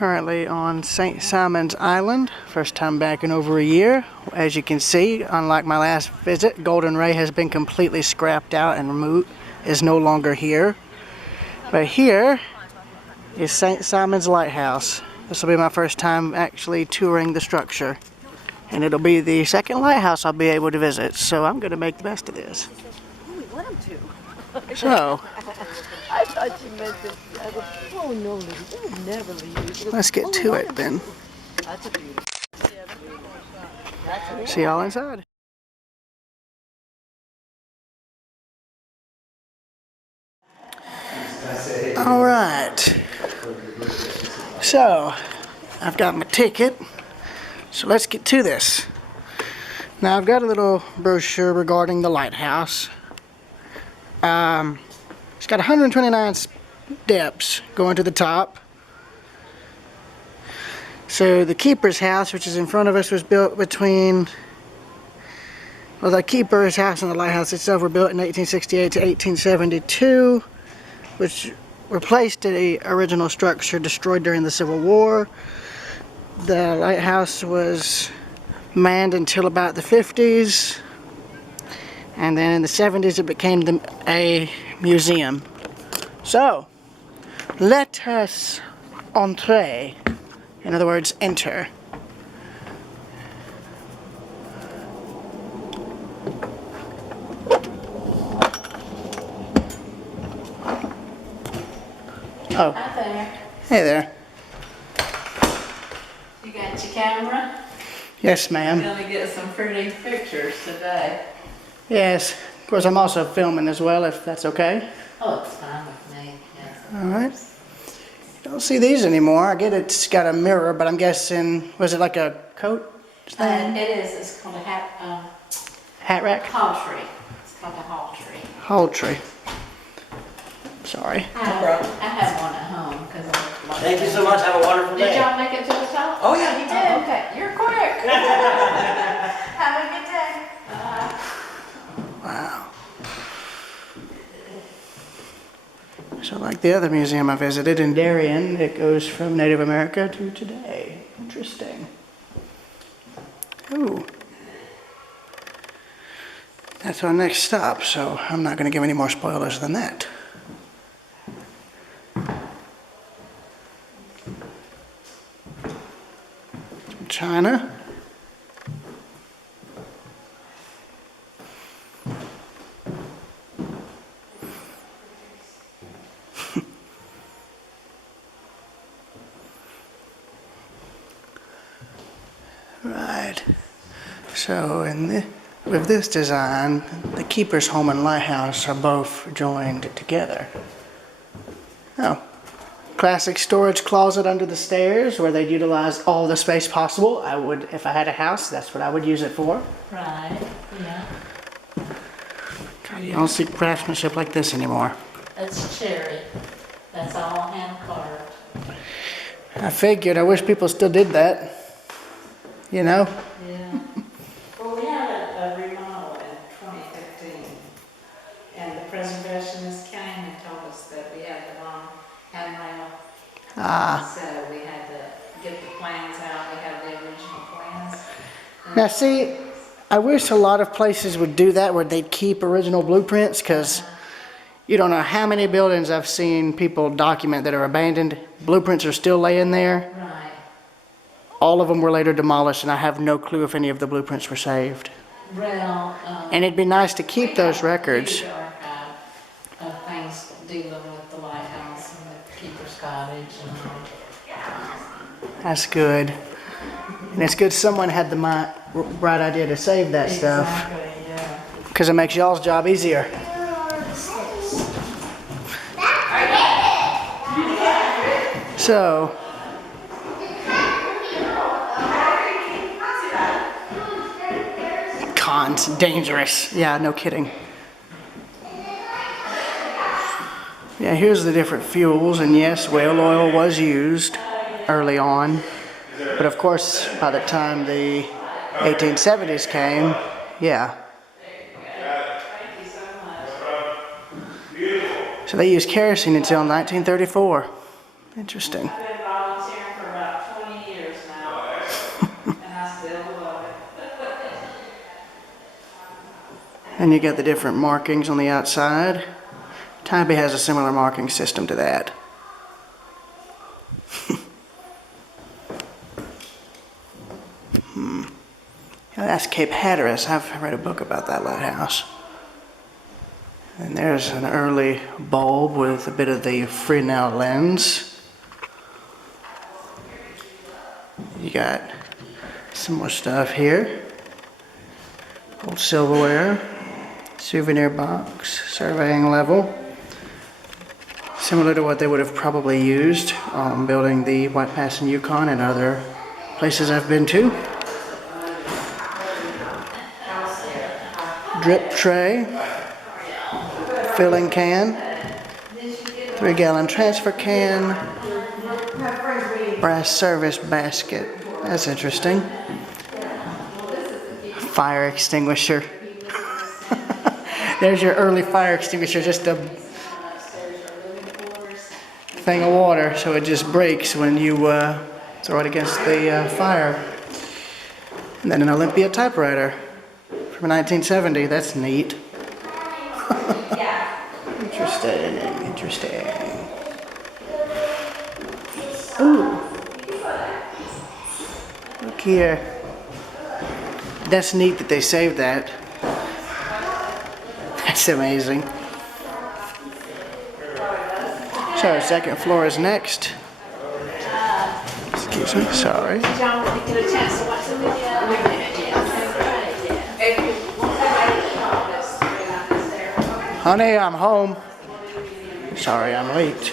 Currently on St. Simon's Island, first time back in over a year. As you can see, unlike my last visit, Golden Ray has been completely scrapped out and removed, is no longer here. But here is St. Simon's Lighthouse. This will be my first time actually touring the structure. And it'll be the second lighthouse I'll be able to visit, so I'm going to make the best of this. So, I thought you meant this. Oh no, they would never leave. Let's get to it then. That's a beauty. See y'all inside. All right. So, I've got my ticket. So let's get to this. Now I've got a little brochure regarding the lighthouse. It's got 129 steps going to the top. So the keeper's house, which is in front of us, was built between, well, the keeper's house and the lighthouse itself were built in 1868 to 1872, which replaced the original structure destroyed during the Civil War. The lighthouse was manned until about the 50s, and then in the 70s it became a museum. So, let us entrer, in other words, enter. Oh. Hi there. Hey there. You got your camera? Yes, ma'am. We're gonna get some pretty pictures today. Yes. Of course, I'm also filming as well, if that's okay. Oh, it's fine with me. Yes. All right. Don't see these anymore. I get it's got a mirror, but I'm guessing, was it like a coat thing? It is. It's called a Hat rack? hall tree. It's called a hall tree. Hall tree. Sorry. I have one at home because I like Thank you so much. Have a wonderful Did day. y'all make it to the top? Oh, yeah. You did? Okay. You're quick. Have a good day. Wow. So like the other museum I visited in Darien, it goes from Native America to today. Interesting. Ooh. That's our next stop, so I'm not going to give any more spoilers than that. China. Right. So with this design, the keeper's home and lighthouse are both joined together. Oh. Classic storage closet under the stairs where they'd utilize all the space possible. I would, if I had a house, that's what I would use it for. Right. Yeah. God, you don't see craftsmanship like this anymore. That's cherry. That's all hand carved. I figured, I wish people still did that. You know? Yeah. Well, we had a remodel in 2015, and the preservationists came and told us that we had the wrong handrail. So we had to get the plans out. We have the original plans. Now see, I wish a lot of places would do that where they'd keep original blueprints, because you don't know how many buildings I've seen people document that are abandoned. Blueprints are still laying there. Right. All of them were later demolished, and I have no clue if any of the blueprints were saved. Well, And it'd be nice to keep those we have a records. huge archive of things dealing with the lighthouse and the keeper's cottage and all. That's good. And it's good someone had the bright idea to save that stuff, Exactly, yeah. because it makes y'all's job easier. So, cons, dangerous. Yeah, no kidding. Yeah, here's the different fuels, and yes, whale oil was used early on. But of course, by the time the 1870s came, yeah. So they used kerosene until 1934. Interesting. I've been volunteering for And you got the different markings on the outside. Tybee has a similar marking system to that. Yeah, that's Cape Hatteras. I've read a book about that lighthouse. And there's an early bulb with a bit of the Fresnel lens. You got some more stuff here. Old silverware, souvenir box, surveying level. Similar to what they would have probably used building the White Pass in Yukon and other places I've been to. Drip tray, filling can, 3-gallon transfer can, brass service basket. That's interesting. Fire extinguisher. There's your early fire extinguisher, just a thing of water, so it just breaks when you throw it against the fire. And then an Olympia typewriter from 1970. That's neat. Interesting. Ooh. Look here. That's neat that they saved that. That's amazing. So our second floor is next. Excuse me, sorry. Honey, I'm home. Sorry, I'm late.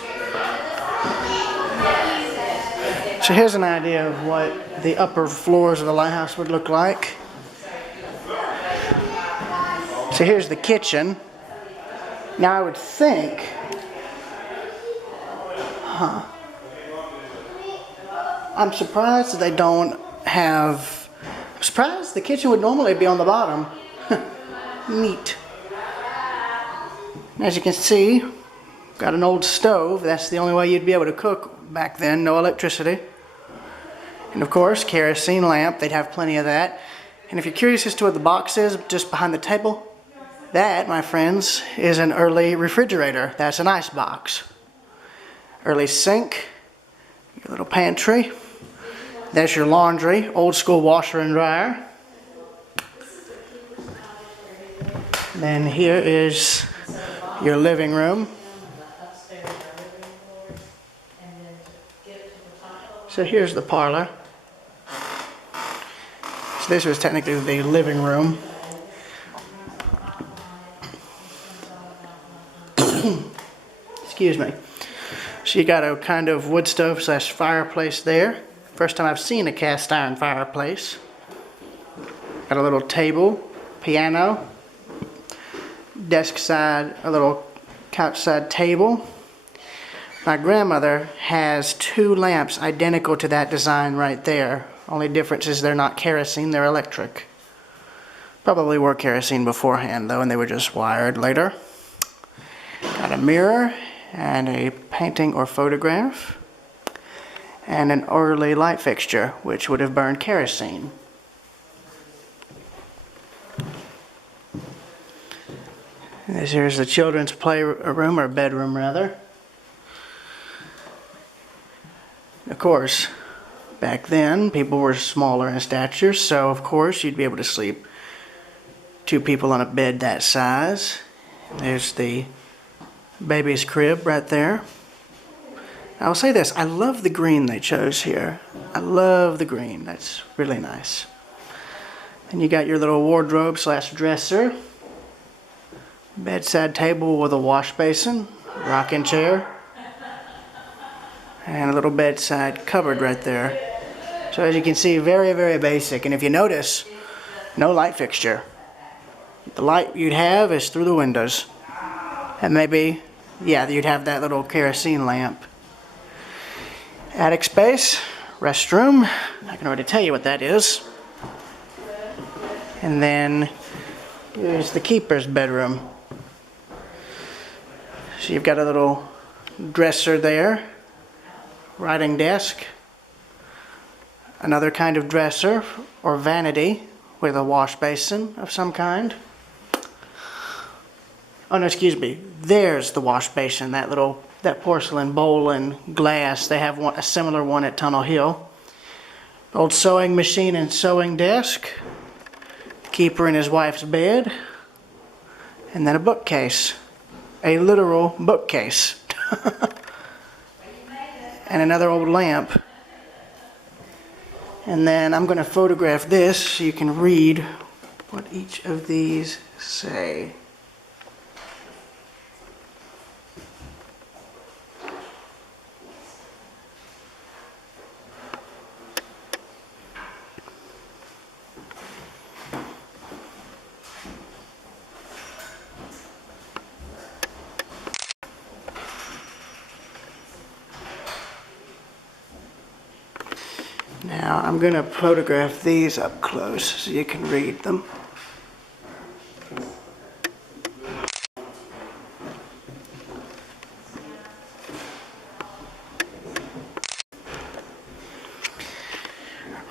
So here's an idea of what the upper floors of the lighthouse would look like. So here's the kitchen. Now I would think, I'm surprised that they don't have, I'm surprised the kitchen would normally be on the bottom. Neat. As you can see, got an old stove. That's the only way you'd be able to cook back then, no electricity. And of course, kerosene lamp, they'd have plenty of that. And if you're curious as to what the box is just behind the table, that, my friends, is an early refrigerator. That's an ice box. Early sink, your little pantry. There's your laundry, old school washer and dryer. Then here is your living room. So here's the parlor. So this was technically the living room. Excuse me. So you got a kind of wood stove / fireplace there. First time I've seen a cast iron fireplace. Got a little table, piano, desk side, a little couch side table. My grandmother has 2 lamps identical to that design right there. Only difference is they're not kerosene, they're electric. Probably were kerosene beforehand though, and they were just wired later. Got a mirror and a painting or photograph. And an early light fixture, which would have burned kerosene. And this here's the children's playroom, or bedroom rather. Of course, back then, people were smaller in stature, so of course you'd be able to sleep 2 people on a bed that size. There's the baby's crib right there. I'll say this, I love the green they chose here. I love the green, that's really nice. And you got your little wardrobe / dresser. Bedside table with a wash basin, rocking chair. And a little bedside cupboard right there. So as you can see, very, very basic. And if you notice, no light fixture. The light you'd have is through the windows. And maybe, yeah, you'd have that little kerosene lamp. Attic space, restroom. I can already tell you what that is. And then here's the keeper's bedroom. So you've got a little dresser there, writing desk, another kind of dresser or vanity with a wash basin of some kind. Oh no, excuse me. There's the wash basin, that porcelain bowl and glass. They have a similar one at Tunnel Hill. Old sewing machine and sewing desk. Keeper and his wife's bed. And then a bookcase. A literal bookcase. And another old lamp. And then I'm going to photograph this so you can read what each of these say. Now I'm going to photograph these up close so you can read them.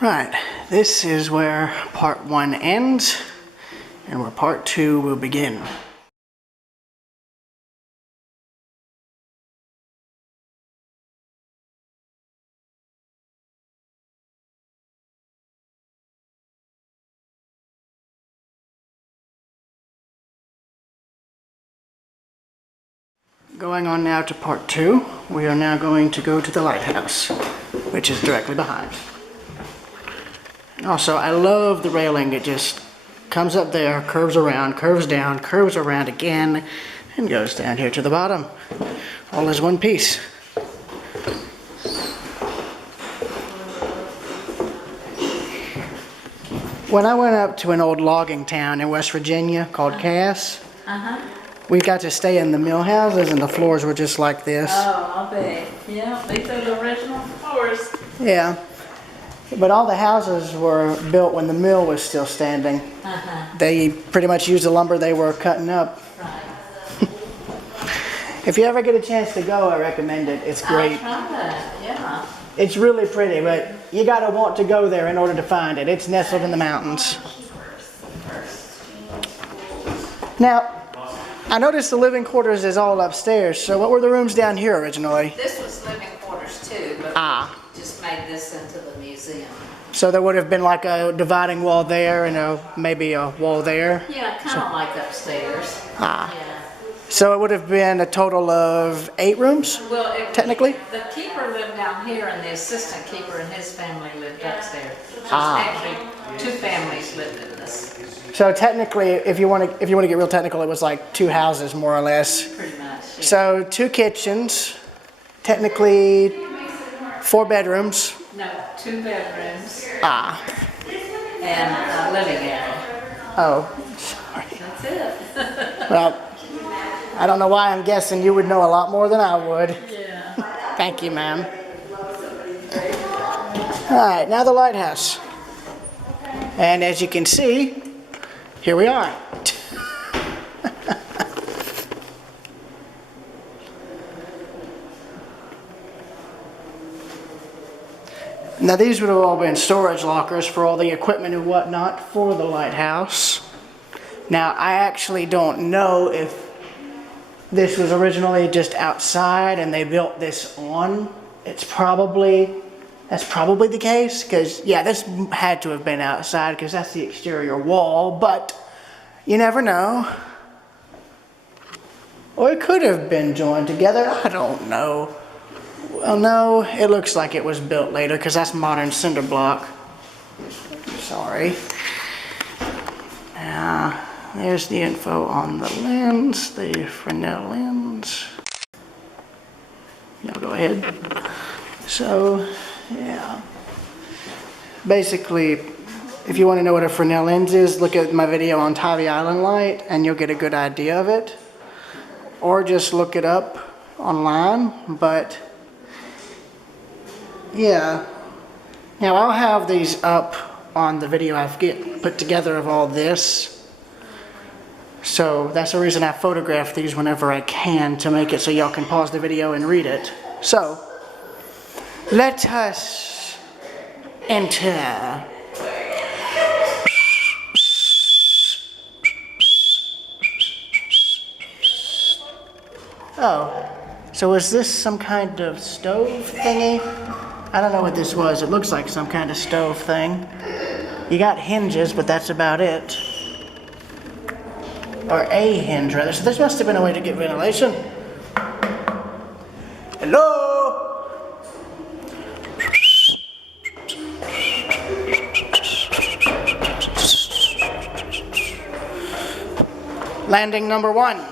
Right, this is where part 1 ends and where part 2 will begin. Going on now to part 2, we are now going to go to the lighthouse, which is directly behind. And also, I love the railing. It just comes up there, curves around, curves down, curves around again, and goes down here to the bottom. All as one piece. When I went up to an old logging town in West Virginia called Cass, we got to stay in the mill houses, and the floors were just like this. Oh, I'll bet. Yeah, these are the original floors. Yeah. But all the houses were built when the mill was still standing. They pretty much used the lumber they were cutting up. Right. If you ever get a chance to go, I recommend it. It's great. I'll try that, yeah. It's really pretty, but you gotta want to go there in order to find it. It's nestled in the mountains. Now, I noticed the living quarters is all upstairs, so what were the rooms down here originally? This was living quarters too, but we just made this into the museum. So there would have been like a dividing wall there and maybe a wall there? Yeah, kind of like upstairs. Yeah. So it would have been a total of 8 rooms, Well, technically? the keeper lived down here, and the assistant keeper and his family lived upstairs. So actually, 2 families lived in this, So technically, if you want to get real technical, it was like 2 houses more or less. pretty much. Yeah. So 2 kitchens, technically 4 bedrooms. No, 2 bedrooms And and a living area. oh, sorry. That's it. Well, I don't know why I'm guessing you would know a lot more than I would. Yeah. Thank you, ma'am. All right, now the lighthouse. And as you can see, here we are. Now these would have all been storage lockers for all the equipment and whatnot for the lighthouse. Now I actually don't know if this was originally just outside and they built this on. That's probably the case, because yeah, this had to have been outside because that's the exterior wall, but you never know. Or it could have been joined together, I don't know. Well, no, it looks like it was built later because that's modern cinder block. Sorry. Now, there's the info on the lens, the Fresnel lens. Y'all go ahead. So, yeah. Basically, if you want to know what a Fresnel lens is, look at my video on Tivy Island Light and you'll get a good idea of it. Or just look it up online, but yeah. Now I'll have these up on the video I've put together of all this. So that's the reason I photograph these whenever I can, to make it so y'all can pause the video and read it. So, let us enter. Oh, so is this some kind of stove thingy? I don't know what this was. It looks like some kind of stove thing. You got hinges, but that's about it. Or a hinge, rather. So this must have been a way to get ventilation. Hello? Landing number 1.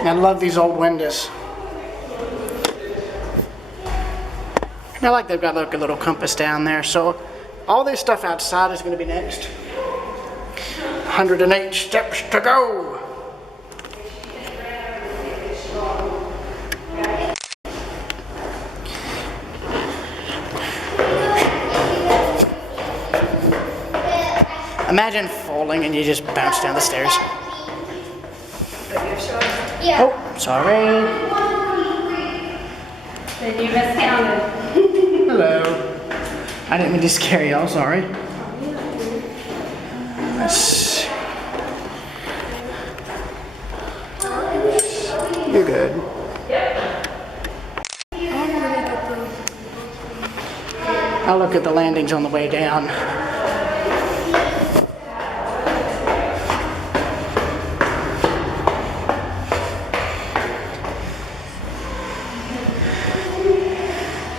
And I love these old windows. And I like they've got like a little compass down there. So all this stuff outside is going to be next. 108 steps to go. Imagine falling and you just bounce down the stairs. Yeah. Oh, sorry. Then you miscounted. Hello. I didn't mean to scare y'all, sorry. Let's... You're good. I'll look at the landings on the way down.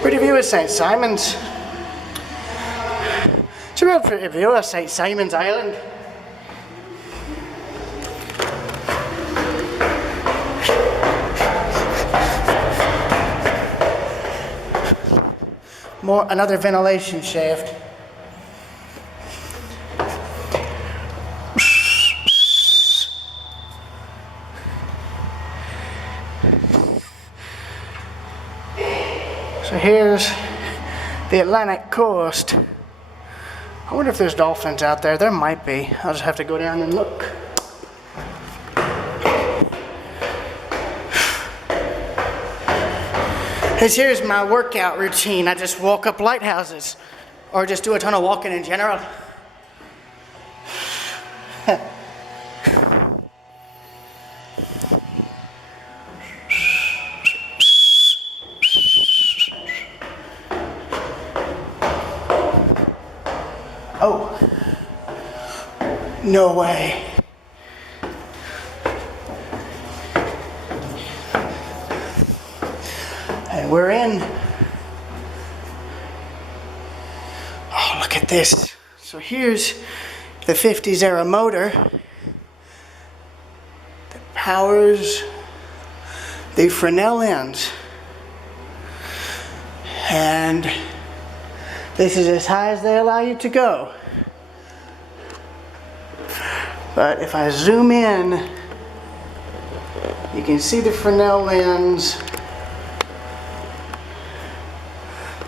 Pretty view of St. Simon's. It's a real pretty view of St. Simon's Island. Another ventilation shaft. So here's the Atlantic coast. I wonder if there's dolphins out there. There might be. I'll just have to go down and look. Here's my workout routine. I just walk up lighthouses or just do a ton of walking in general. Oh, no way. And we're in. Oh, look at this. So here's the 50s era motor that powers the Fresnel ends. And this is as high as they allow you to go. But if I zoom in, you can see the Fresnel lens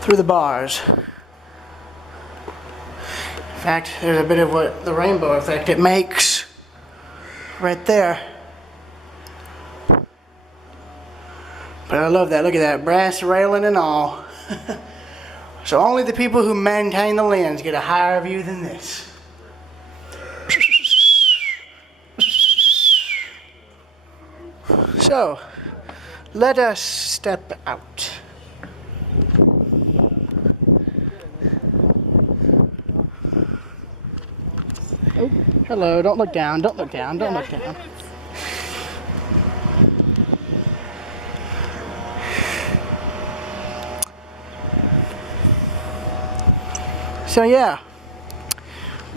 through the bars. In fact, there's a bit of what the rainbow effect it makes right there. But I love that. Look at that, brass railing and all. So only the people who maintain the lens get a higher view than this. So, let us step out. Oh, hello, don't look down, don't look down, don't look down. So yeah,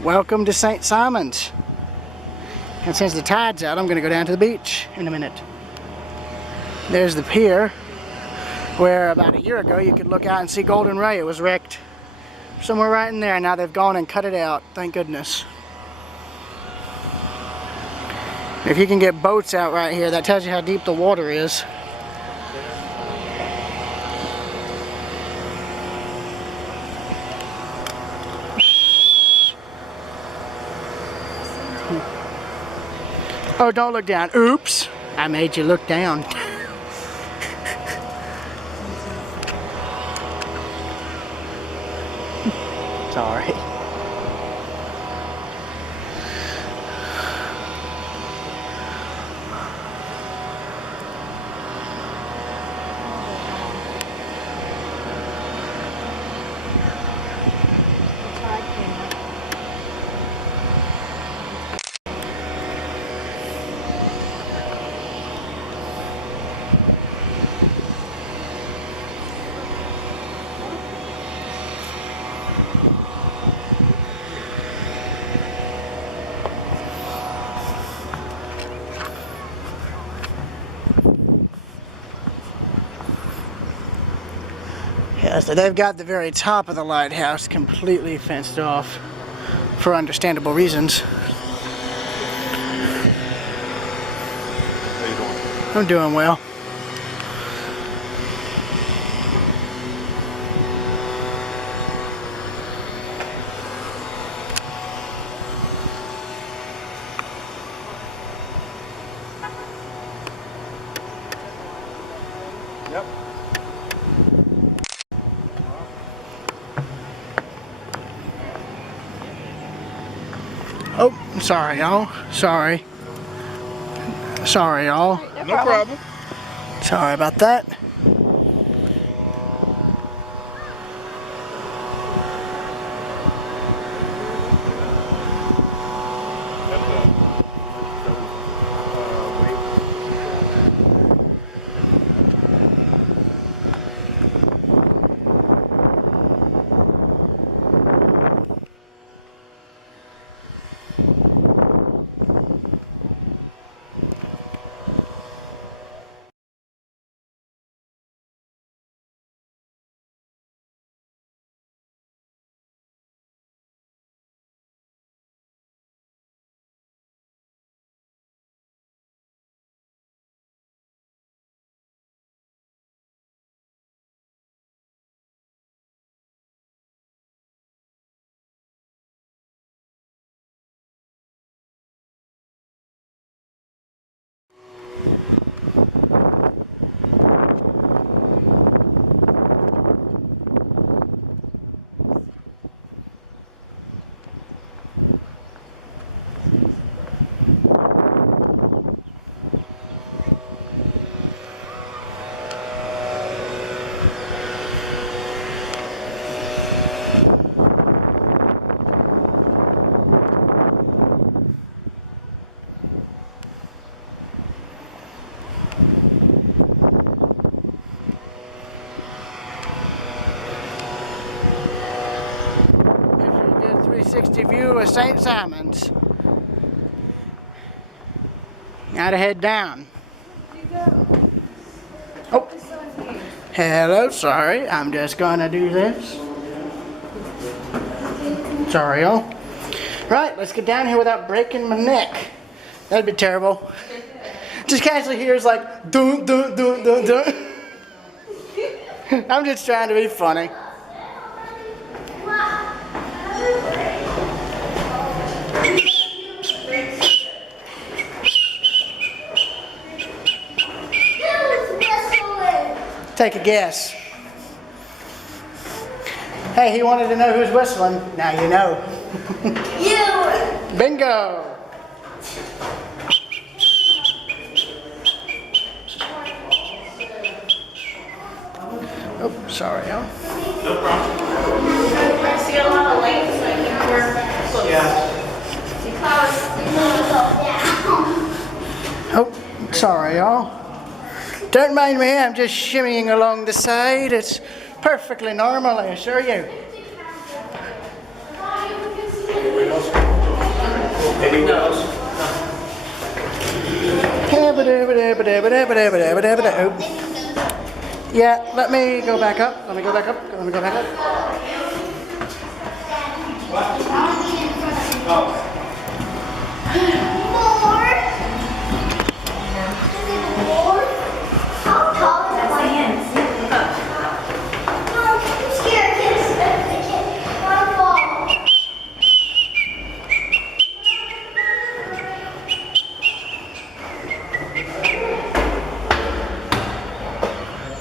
welcome to St. Simon's. And since the tide's out, I'm going to go down to the beach in a minute. There's the pier, where about a year ago you could look out and see Golden Ray. It was wrecked somewhere right in there. Now they've gone and cut it out, thank goodness. If you can get boats out right here, that tells you how deep the water is. Oh, don't look down. Oops, I made you look down. Sorry. So they've got the very top of the lighthouse completely fenced off for understandable reasons. How you doing? I'm doing well. Yep. Oh, sorry, y'all. Sorry. Sorry, y'all. No problem. Sorry about that. Good 360 view of St. Simon's. Gotta head down. Oh, hello, sorry. I'm just gonna do this. Sorry, y'all. Right, let's get down here without breaking my neck. That'd be terrible. Just casually hears like dun dun dun dun dun. I'm just trying to be funny. Take a guess. Hey, he wanted to know who's whistling. Now you know. You! Bingo! Oh, sorry, y'all. No problem. I see a lot of lights, so I think we're close. Yeah. Oh, sorry, y'all. Don't mind me, I'm just shimmying along the side. It's perfectly normal, I assure you. Anyone else? Yeah, let me go back up. Let me go back up. Let me go back up. How tall is Diane? No, I'm scared. I can't. I'll fall.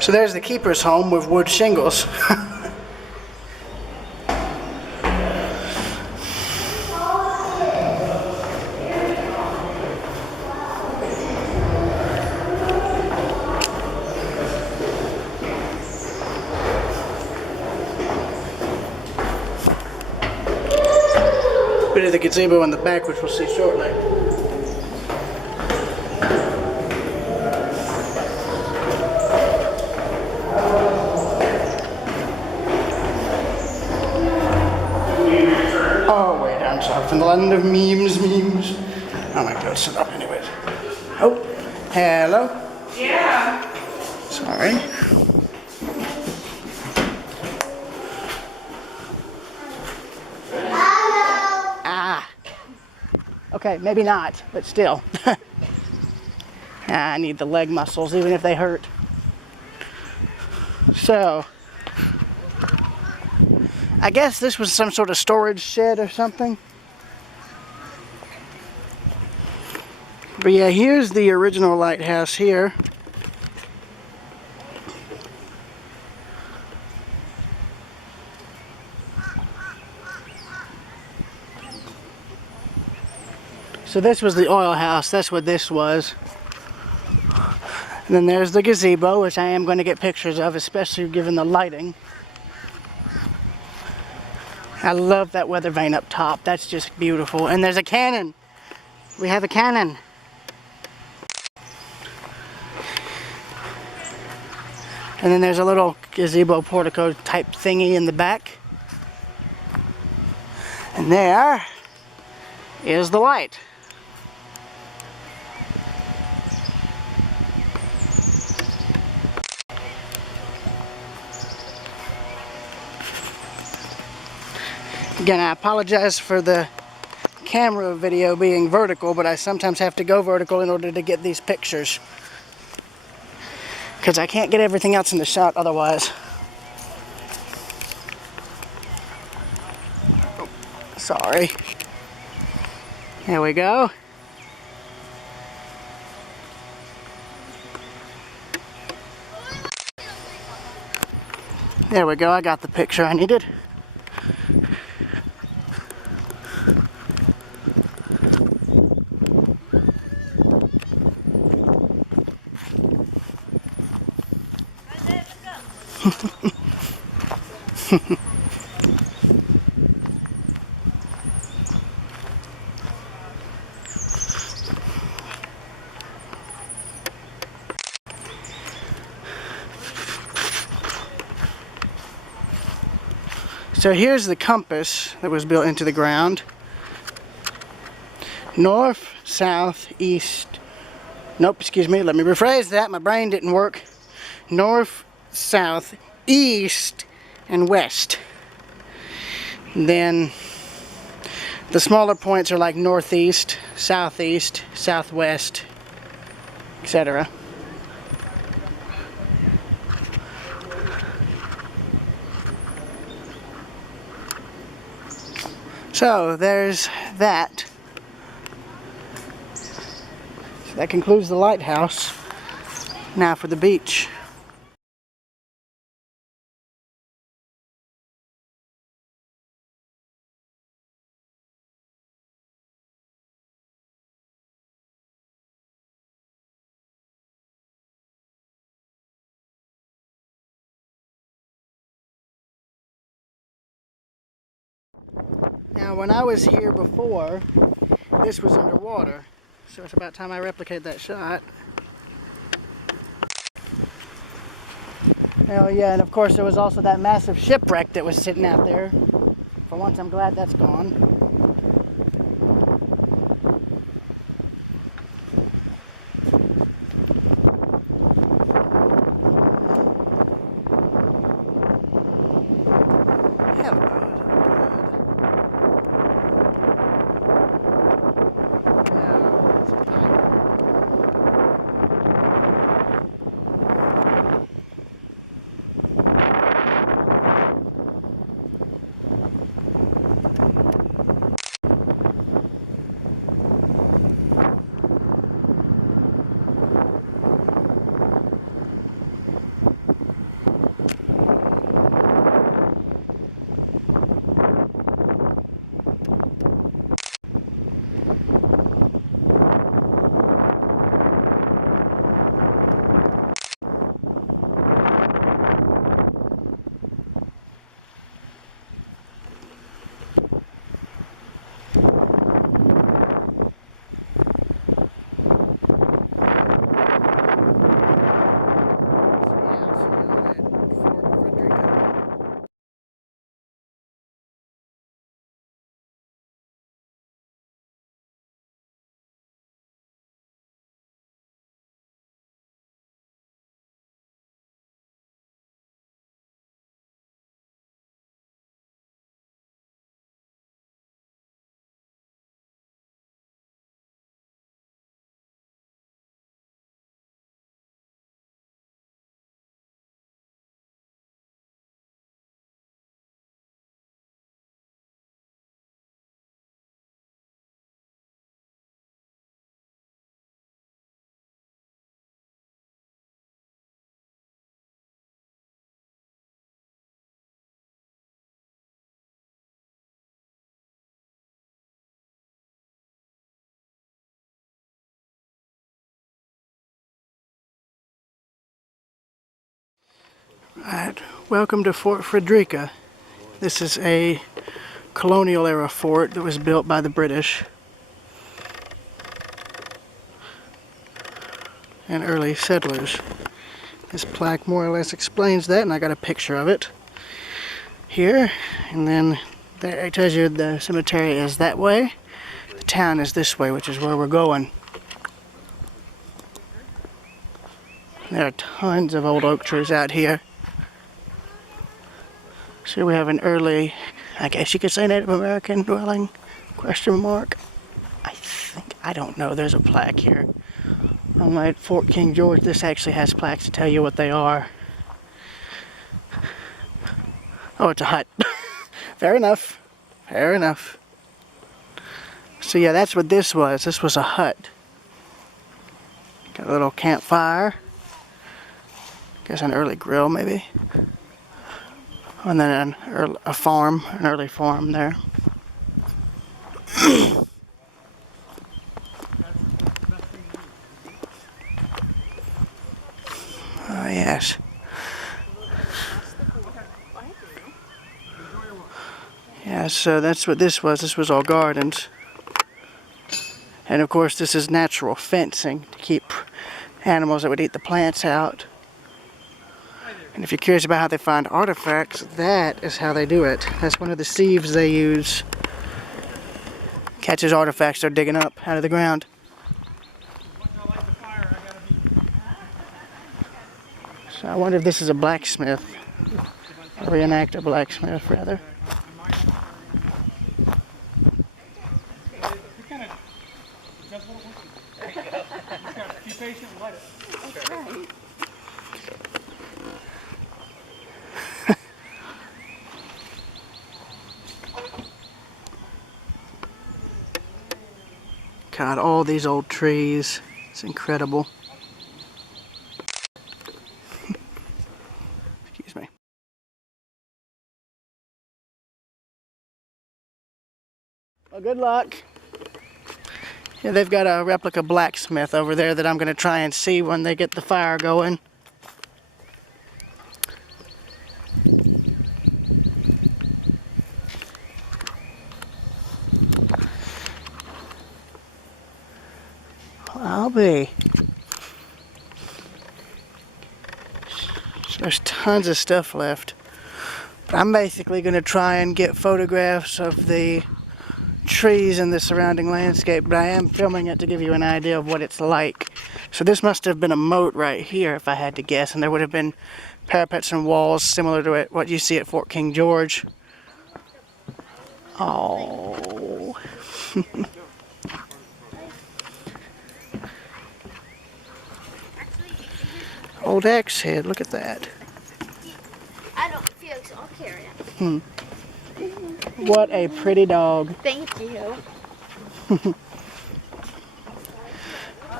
So there's the keeper's home with wood shingles. Bit of the gazebo in the back, which we'll see shortly. Oh, wait, I'm sorry. From the land of memes. Oh my God, sit up anyways. Oh, hello. Yeah. Sorry. Okay, maybe not, but still. I need the leg muscles, even if they hurt. So, I guess this was some sort of storage shed or something. But yeah, here's the original lighthouse here. So this was the oil house, that's what this was. And then there's the gazebo, which I am going to get pictures of, especially given the lighting. I love that weather vane up top, that's just beautiful. And there's a cannon. We have a cannon. And then there's a little gazebo portico type thingy in the back. And there is the light. Again, I apologize for the camera video being vertical, but I sometimes have to go vertical in order to get these pictures. Because I can't get everything else in the shot otherwise. Oh, sorry. There we go. There we go, I got the picture I needed. So here's the compass that was built into the ground. North, south, east. Nope, excuse me, let me rephrase that. My brain didn't work. North, south, east, and west. Then the smaller points are like northeast, southeast, southwest, etc. So there's that. So that concludes the lighthouse. Now for the beach. Now when I was here before, this was underwater. So it's about time I replicate that shot. Oh yeah, and of course there was also that massive shipwreck that was sitting out there. For once I'm glad that's gone. Alright, welcome to Fort Frederica. This is a colonial era fort that was built by the British and early settlers. This plaque more or less explains that, and I got a picture of it here. And then there it tells you the cemetery is that way. The town is this way, which is where we're going. There are tons of old oak trees out here. So we have an early, I guess you could say, Native American dwelling, question mark. I don't know, there's a plaque here. Unlike Fort King George, this actually has plaques to tell you what they are. Oh, it's a hut. Fair enough. Fair enough. So yeah, that's what this was. This was a hut. Got a little campfire. Guess an early grill, maybe. And then an early farm there. Oh, yes. Yeah, so that's what this was. This was all gardens. And of course, this is natural fencing to keep animals that would eat the plants out. And if you're curious about how they find artifacts, that is how they do it. That's one of the sieves they use. Catches artifacts they're digging up out of the ground. So I wonder if this is a blacksmith. A reenactor blacksmith, rather. Be patient and let it. That's right. God, all these old trees. It's incredible. Excuse me. Well, good luck. Yeah, they've got a replica blacksmith over there that I'm going to try and see when they get the fire going. I'll be. There's tons of stuff left. But I'm basically going to try and get photographs of the trees and the surrounding landscape, but I am filming it to give you an idea of what it's like. So this must have been a moat right here, if I had to guess, and there would have been parapets and walls similar to what you see at Fort King George. Oh. Old axe head, look at that. I don't feel so I'll carry it. What a pretty dog. Thank you.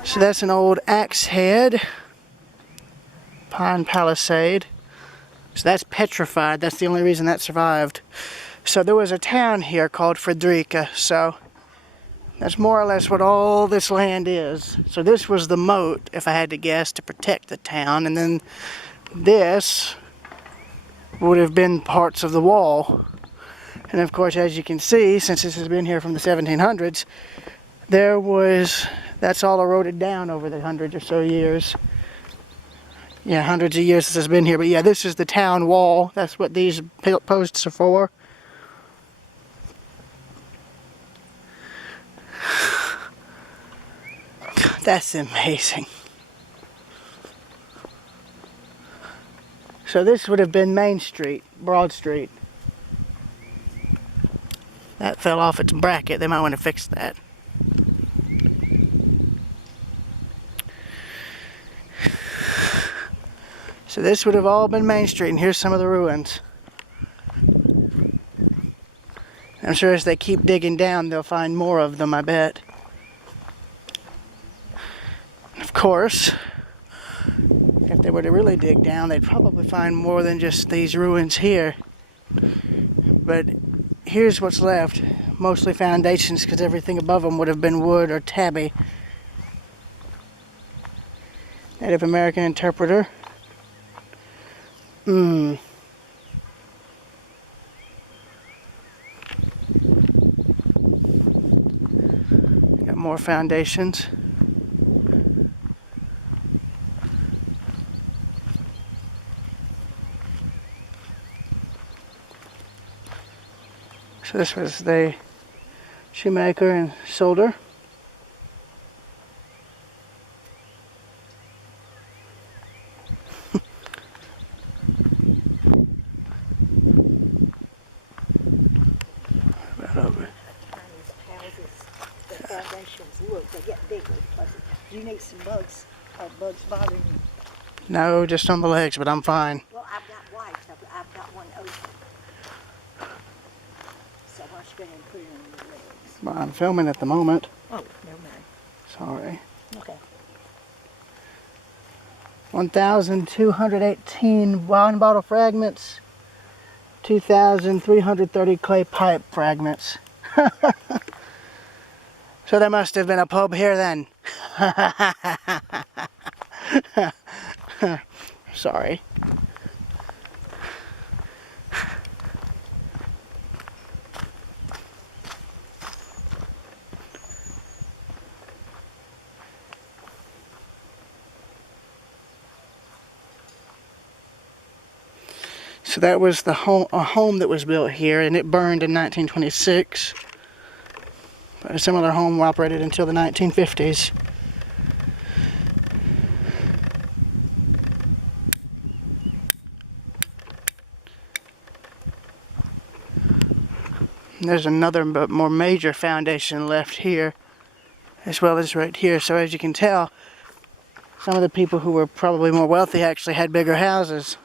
So that's an old axe head. Pine palisade. So that's petrified. That's the only reason that survived. So there was a town here called Frederica. So that's more or less what all this land is. So this was the moat, if I had to guess, to protect the town. And then this would have been parts of the wall. And of course, as you can see, since this has been here from the 1700s, that's all eroded down over the hundreds or so years. Yeah, hundreds of years since it's been here. But yeah, this is the town wall. That's what these posts are for. That's amazing. So this would have been Main Street, Broad Street. That fell off its bracket. They might want to fix that. So this would have all been Main Street, and here's some of the ruins. I'm sure as they keep digging down, they'll find more of them, I bet. Of course, if they were to really dig down, they'd probably find more than just these ruins here. But here's what's left. Mostly foundations, because everything above them would have been wood or tabby. Native American interpreter. Got more foundations. So this was the shoemaker and solder. Right over. Houses, the foundations, look, they get bigger because you need some bugs, bugs bothering you. No, just on the legs, but I'm fine. Well, I've got white, I've got one open. So why don't you go ahead and put it on your legs? Well, I'm filming at the moment. Oh, never mind. Sorry. Okay. 1,218 wine bottle fragments. 2,330 clay pipe fragments. So there must have been a pub here then. Sorry. So that was a home that was built here, and it burned in 1926. But a similar home operated until the 1950s. And there's another but more major foundation left here, as well as right here. So as you can tell, some of the people who were probably more wealthy actually had bigger houses.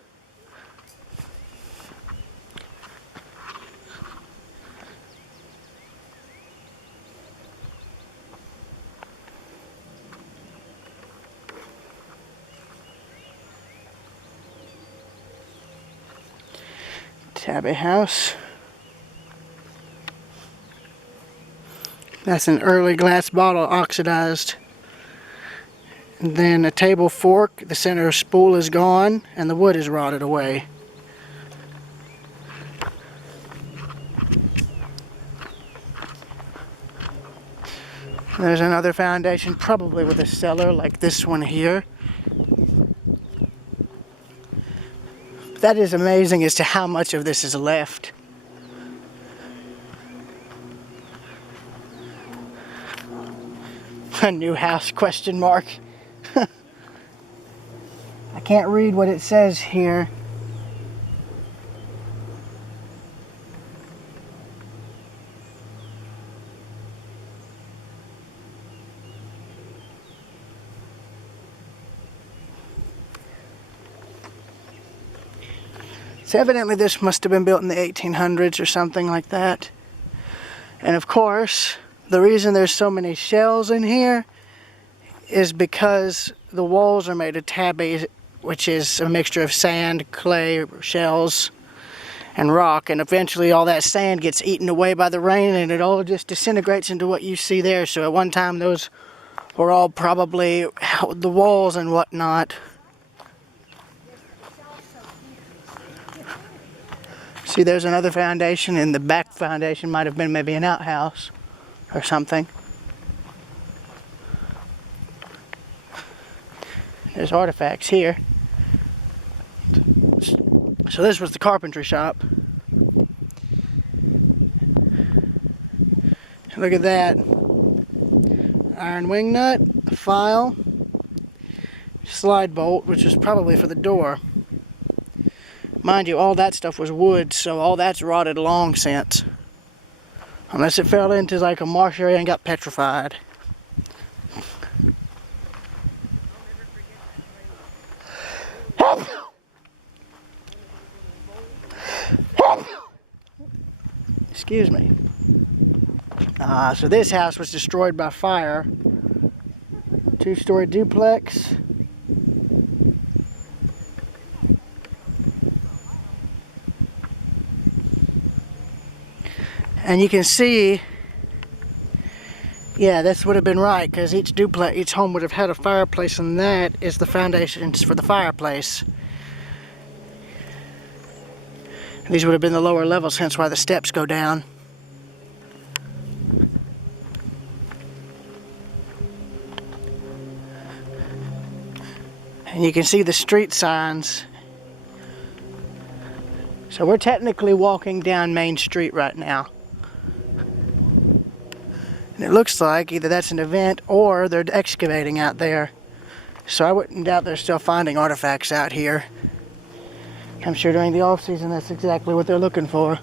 Tabby house. That's an early glass bottle oxidized. And then a table fork, the center spool is gone and the wood is rotted away. There's another foundation, probably with a cellar like this one here. That is amazing as to how much of this is left. A new house, question mark. I can't read what it says here. So evidently this must have been built in the 1800s or something like that. And of course, the reason there's so many shells in here is because the walls are made of tabby, which is a mixture of sand, clay, shells, and rock. And eventually all that sand gets eaten away by the rain and it all just disintegrates into what you see there. So at one time those were all probably the walls and whatnot. See, there's another foundation, and the back foundation might have been maybe an outhouse or something. There's artifacts here. So this was the carpentry shop. Look at that. Iron wing nut, a file, slide bolt, which is probably for the door. Mind you, all that stuff was wood, so all that's rotted long since. Unless it fell into like a marsh area and got petrified. Excuse me. So this house was destroyed by fire. Two-story duplex. And you can see, yeah, this would have been right, because each home would have had a fireplace, and that is the foundations for the fireplace. These would have been the lower levels, hence why the steps go down. And you can see the street signs. So we're technically walking down Main Street right now. And it looks like either that's an event or they're excavating out there. So I wouldn't doubt they're still finding artifacts out here. I'm sure during the off season that's exactly what they're looking for.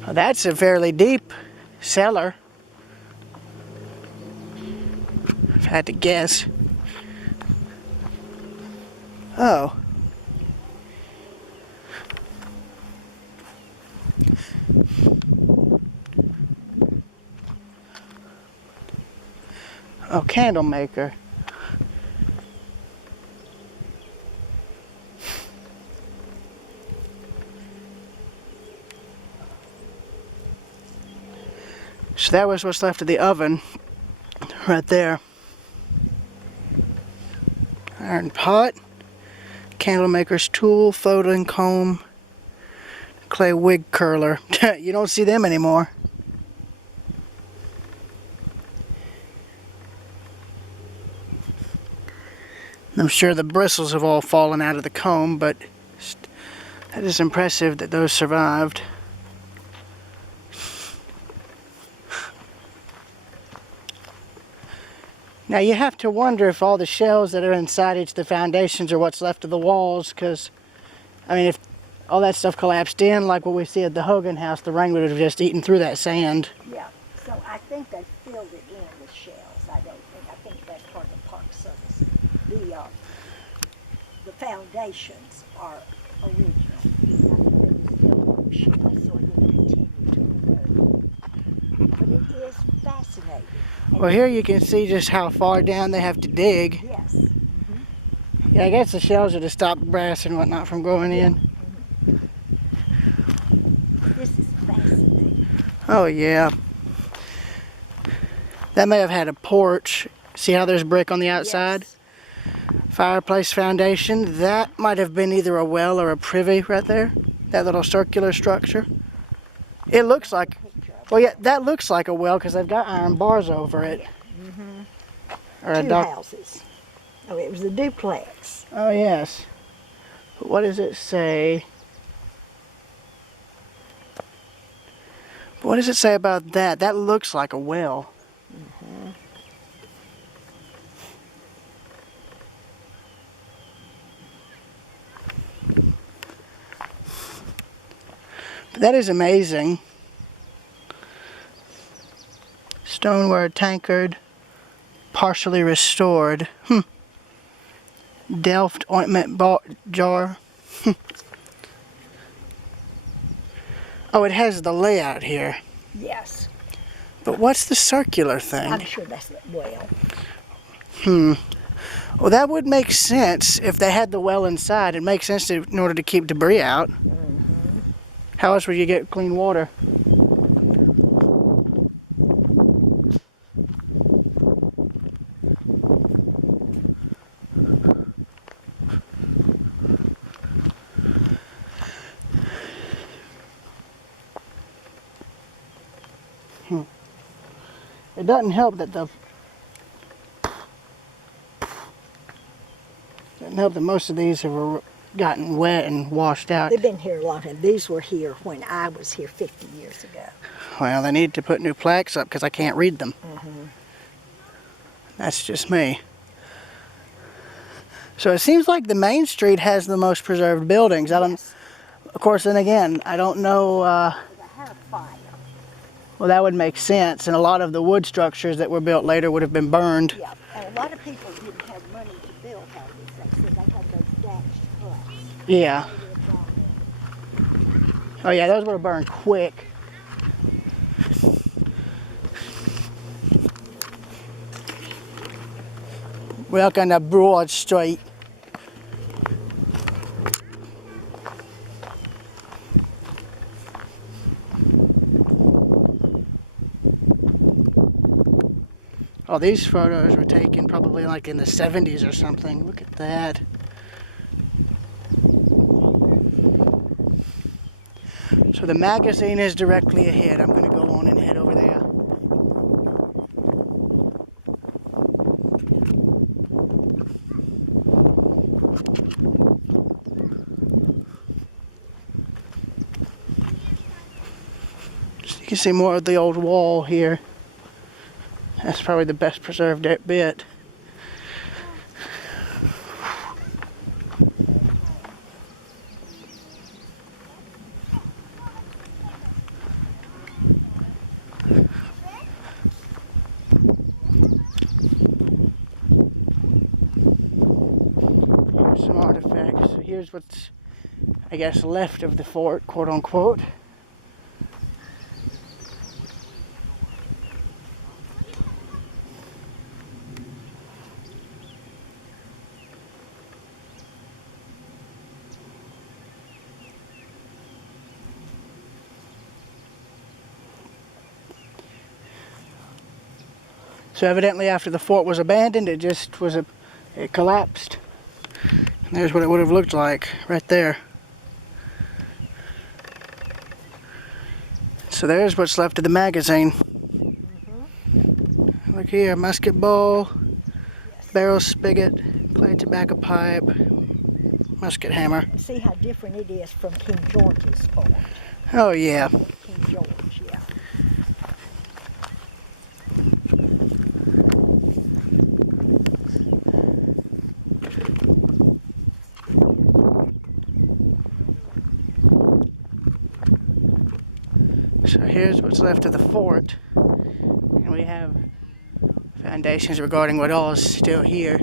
Well, that's a fairly deep cellar, if I had to guess. Oh. Oh, candle maker. So that was what's left of the oven right there. Iron pot, candle maker's tool, folding comb, clay wig curler. You don't see them anymore. I'm sure the bristles have all fallen out of the comb, but that is impressive that those survived. Now you have to wonder if all the shells that are inside each of the foundations are what's left of the walls, because, I mean, if all that stuff collapsed in, like what we see at the Hogan house, the rain would have just eaten through that sand. Yeah, so I think they filled it in with shells. I think that's part of the Park Service. The foundations are original. I think they still use shells so it didn't continue to erode. But it is fascinating. Well, here you can see just how far down they have to dig. Yes. Yeah, I guess the shells are to stop brass and whatnot from growing in. This is fascinating. Oh yeah. That may have had a porch. See how there's brick on the outside? Yes. Fireplace foundation. That might have been either a well or a privy right there. That little circular structure. It looks like, well yeah, that looks like a well because they've got iron bars over it. Or a Two houses. Oh, it was a duplex. Oh yes. But what does it say? What does it say about that? That looks like a well. But that is amazing. Stoneware tankard, partially restored. Delft ointment jar. Oh, it has the layout here. Yes. But what's the circular thing? I'm sure that's the well. Well, that would make sense if they had the well inside. It makes sense in order to keep debris out. How else would you get clean water? It doesn't help that most of these have gotten wet and washed out. They've been here a long time. These were here when I was here 50 years ago. Well, they need to put new plaques up because I can't read them. That's just me. So it seems like the main street has the most preserved buildings. I don't. Yes. Of course, then again, I don't know. They had a fire. Well, that would make sense, and a lot of the wood structures that were built later would have been burned. Yeah, and a lot of people didn't have money to build houses. So they had those thatched huts. Yeah. They would have gone in. Oh yeah, those would have burned quick. Welcome to Broad Street. Oh, these photos were taken probably like in the 70s or something. Look at that. So the magazine is directly ahead. I'm going to go on and head over there. So you can see more of the old wall here. That's probably the best preserved bit. Here's some artifacts. So here's what's, I guess, left of the fort, quote unquote. So evidently after the fort was abandoned, it just was it collapsed. And there's what it would have looked like right there. So there's what's left of the magazine. Look here, musket ball, barrel spigot, clay tobacco pipe, musket hammer. You see how different it is from King George's fort. Oh yeah. King George, yeah. So here's what's left of the fort. And we have foundations regarding what all is still here.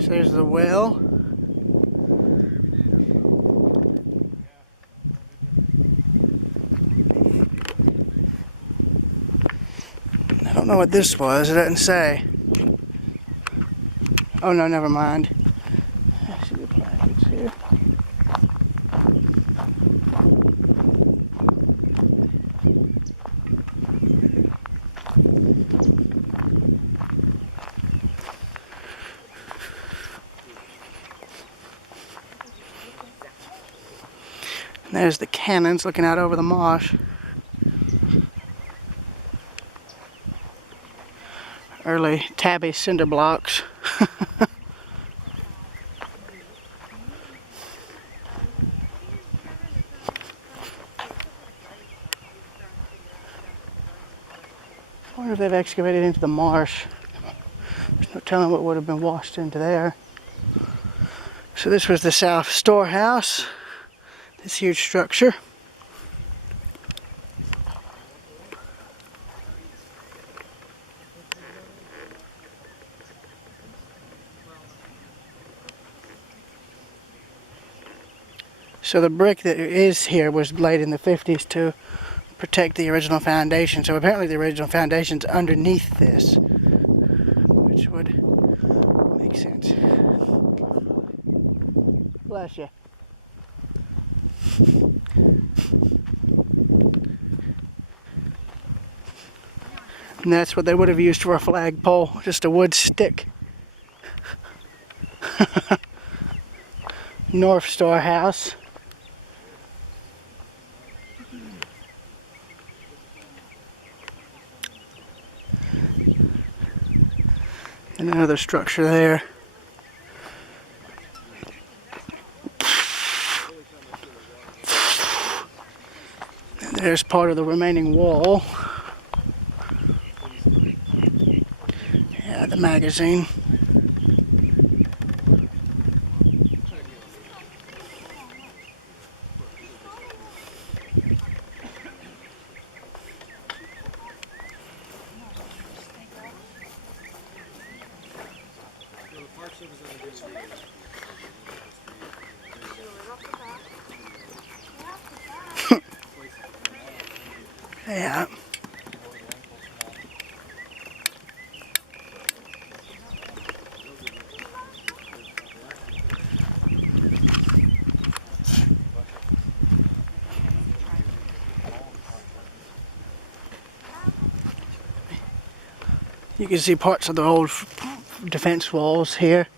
So there's the well. I don't know what this was, it doesn't say. Oh no, never mind. I see the placards here. And there's the cannons looking out over the marsh. Early tabby cinder blocks. I wonder if they've excavated into the marsh. There's no telling what would have been washed into there. So this was the south storehouse, this huge structure. So the brick that is here was laid in the 50s to protect the original foundation. So apparently the original foundation's underneath this, which would make sense. Bless you. And that's what they would have used for a flagpole, just a wood stick. North Storehouse. And another structure there. And there's part of the remaining wall. Yeah, the magazine. Yeah. You can see parts of the old defense walls here.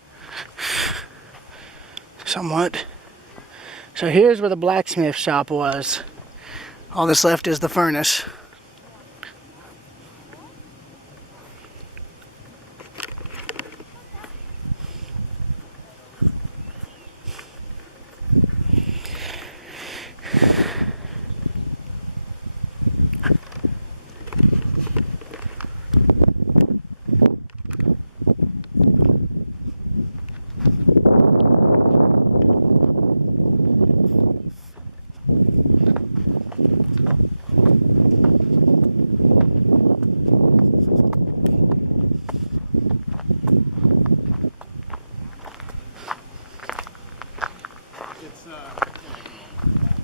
Somewhat. So here's where the blacksmith shop was. All that's left is the furnace.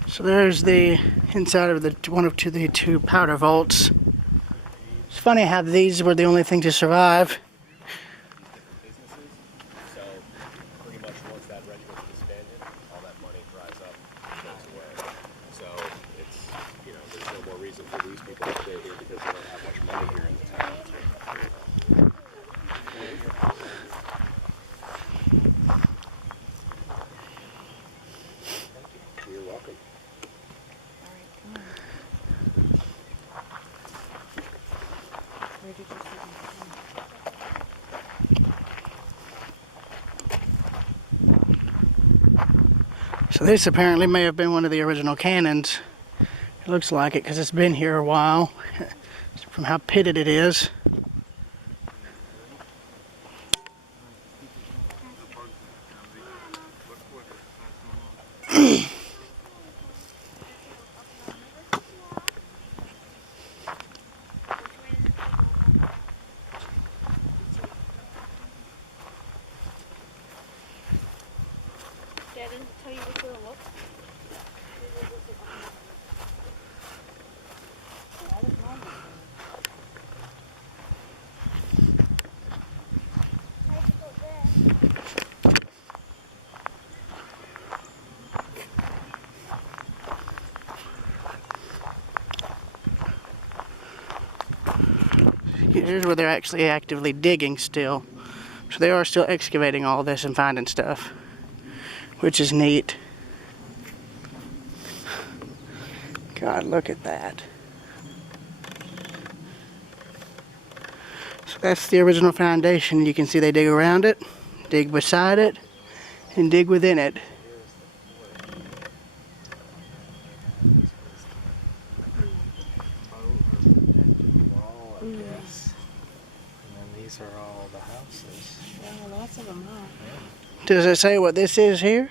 So there's the inside of the the two powder vaults. It's funny how these were the only thing to survive. So pretty much once that rent gets disbanded, all that money dries up and goes away. So it's, you know, there's no more reason for these people to stay here because they don't have much money here in the town. You're welcome. So this apparently may have been one of the original cannons. It looks like it because it's been here a while from how pitted it is. Dad didn't tell you which way to look? Here's where they're actually actively digging still. So they are still excavating all this and finding stuff, which is neat. God, look at that. So that's the original foundation. You can see they dig around it, dig beside it, and dig within it. These are all the houses. Yeah, lots of them are. Does it say what this is here?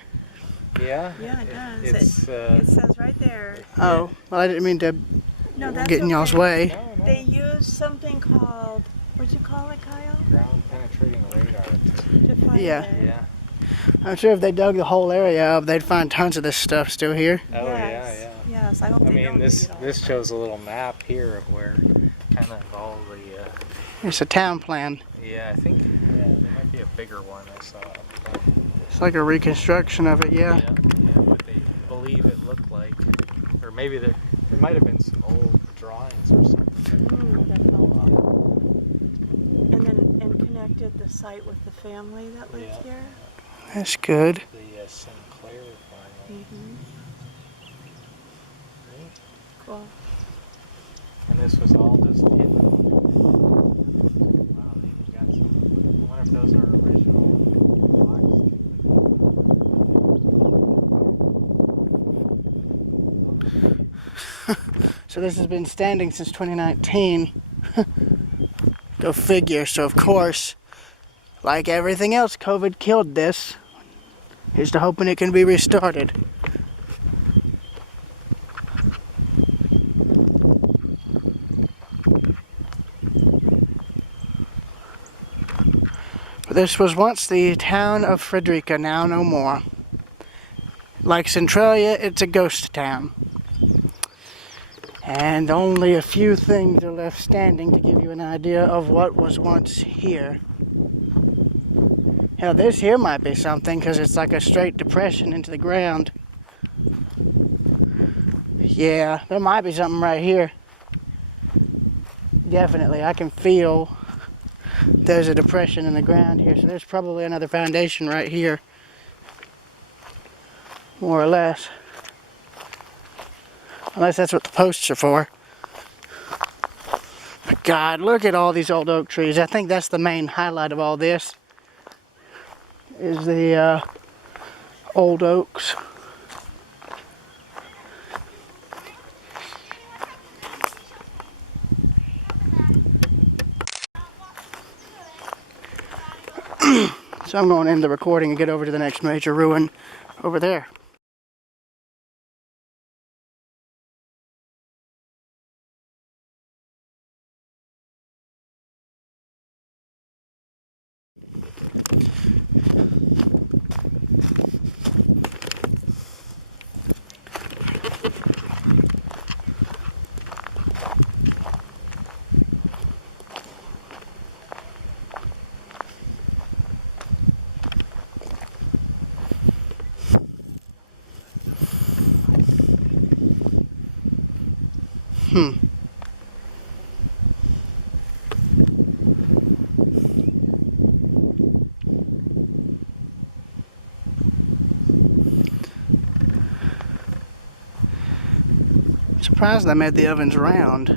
Yeah. Yeah, it does. It's It says right there. Oh, well, I didn't mean to No, that's get in y'all's way. They use something called, what'd you call it, Kyle? ground penetrating radar. To find Yeah. it. Yeah. I'm sure if they dug the whole area up, they'd find tons of this stuff still here. Oh Yes. yeah. Yes, I hope I they mean, don't this dig it all. this shows a little map here of where kind of all the. It's a town plan. Yeah, I think there might be a bigger one I saw. It's like a reconstruction of it, yeah. What they believe it looked like, or maybe there might have been some old drawings or something. That fell too. And then connected the site with the family that lived Yeah. here. That's good. The Sinclair family. Cool. And this was all just hidden. Wow, they even got some. I wonder if those are original blocks. So this has been standing since 2019. Go figure. So of course, like everything else, COVID killed this. Here's to hoping it can be restarted. This was once the town of Frederica, now no more. Like Centralia, it's a ghost town. And only a few things are left standing to give you an idea of what was once here. Hell, this here might be something because it's like a straight depression into the ground. Yeah, there might be something right here. Definitely, I can feel there's a depression in the ground here, so there's probably another foundation right here, more or less. Unless that's what the posts are for. But God, look at all these old oak trees. I think that's the main highlight of all this, is the old oaks. So I'm going to end the recording and get over to the next major ruin over there. Surprised they made the ovens round.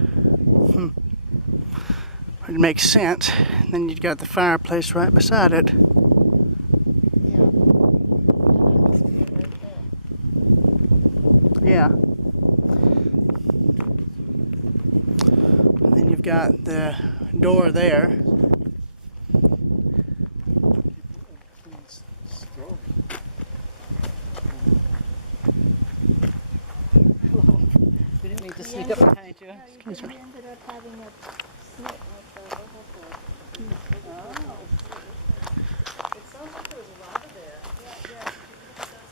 It makes sense. And then you've got the fireplace right beside it. Yeah. And then you've got the door there. We didn't mean to sneak up behind you. Excuse me. We ended up having a snip with the overboard. It sounds like there was a lot of there.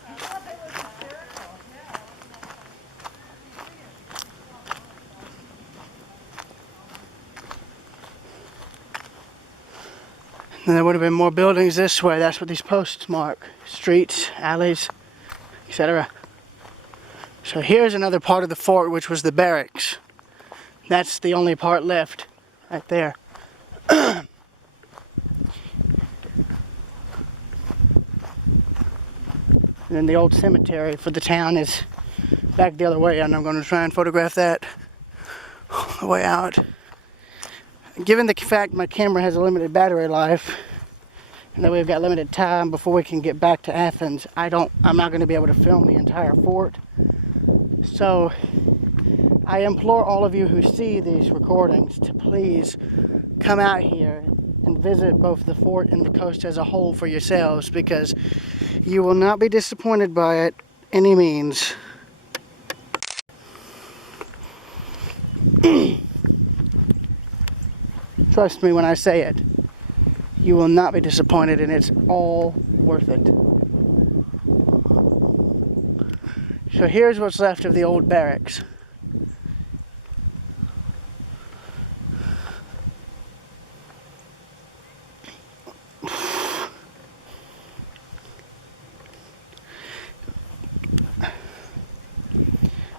I thought they were hysterical, yeah. And there would have been more buildings this way. That's what these posts mark. Streets, alleys, etc. So here's another part of the fort, which was the barracks. That's the only part left, right there. And then the old cemetery for the town is back the other way, and I'm going to try and photograph that on the way out. Given the fact my camera has a limited battery life, and that we've got limited time before we can get back to Athens, I'm not going to be able to film the entire fort. So I implore all of you who see these recordings to please come out here and visit both the fort and the coast as a whole for yourselves, because you will not be disappointed by it any means. Trust me when I say it. You will not be disappointed, and it's all worth it. So here's what's left of the old barracks.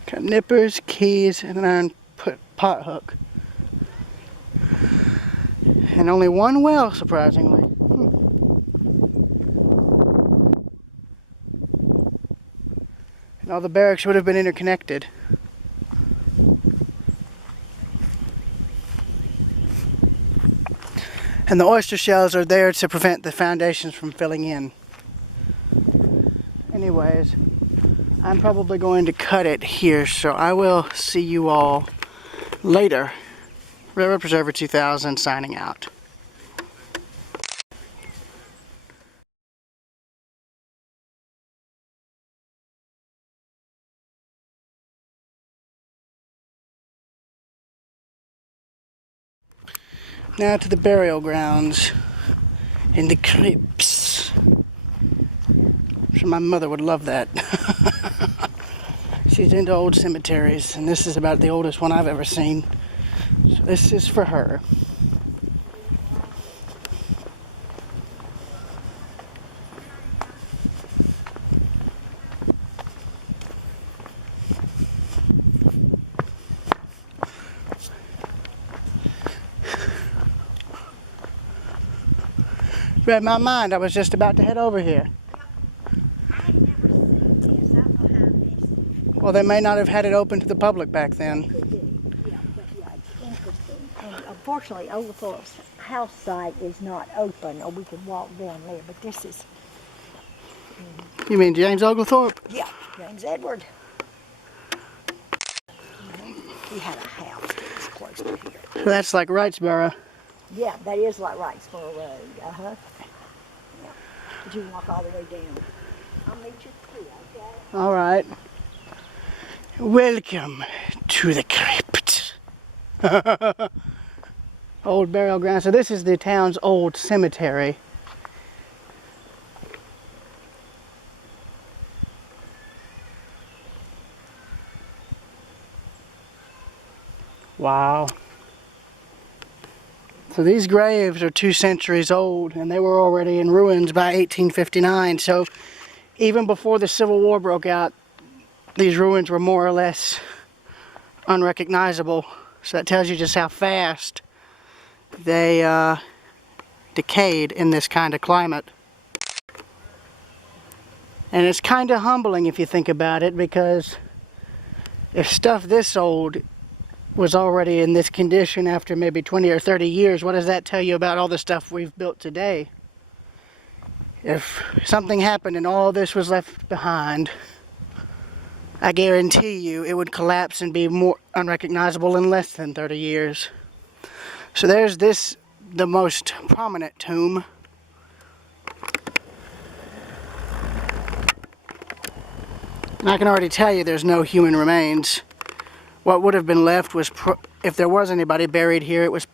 Got nippers, keys, and an iron pot hook. And only one well, surprisingly. And all the barracks would have been interconnected. And the oyster shells are there to prevent the foundations from filling in. Anyways, I'm probably going to cut it here, so I will see you all later. Railroad Preserver 2000 signing out. Now to the burial grounds in the crypts. I'm sure my mother would love that. She's into old cemeteries, and this is about the oldest one I've ever seen. So this is for her. Read my mind. I was just about to head over here. I've never seen this. I don't know how this Well, they may not have had it open to the public back then. could be. Yeah, but yeah, it's interesting. And unfortunately, Oglethorpe's house site is not open, or we could walk down there. But this is, You mean James Oglethorpe? yeah, James Edward. He had a house that was close to here. So that's like Wrightsboro. Yeah, that is like Wrightsboro Road. Yeah. But you can walk all the way down. I'll meet you at 3, okay? All right. Welcome to the crypt. Old burial ground. So this is the town's old cemetery. Wow. So these graves are 2 centuries old, and they were already in ruins by 1859. So even before the Civil War broke out, these ruins were more or less unrecognizable. So that tells you just how fast they decayed in this kind of climate. And it's kind of humbling if you think about it, because if stuff this old was already in this condition after maybe 20 or 30 years, what does that tell you about all the stuff we've built today? If something happened and all this was left behind, I guarantee you it would collapse and be more unrecognizable in less than 30 years. So there's this, the most prominent tomb. And I can already tell you there's no human remains. What would have been left was, if there was anybody buried here, it was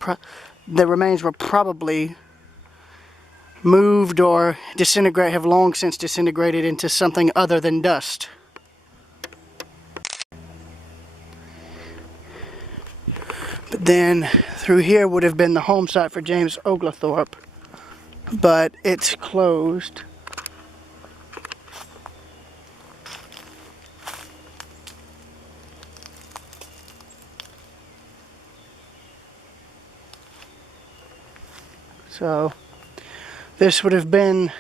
the remains were probably moved or have long since disintegrated into something other than dust. But then through here would have been the home site for James Oglethorpe, but it's closed. So this would have been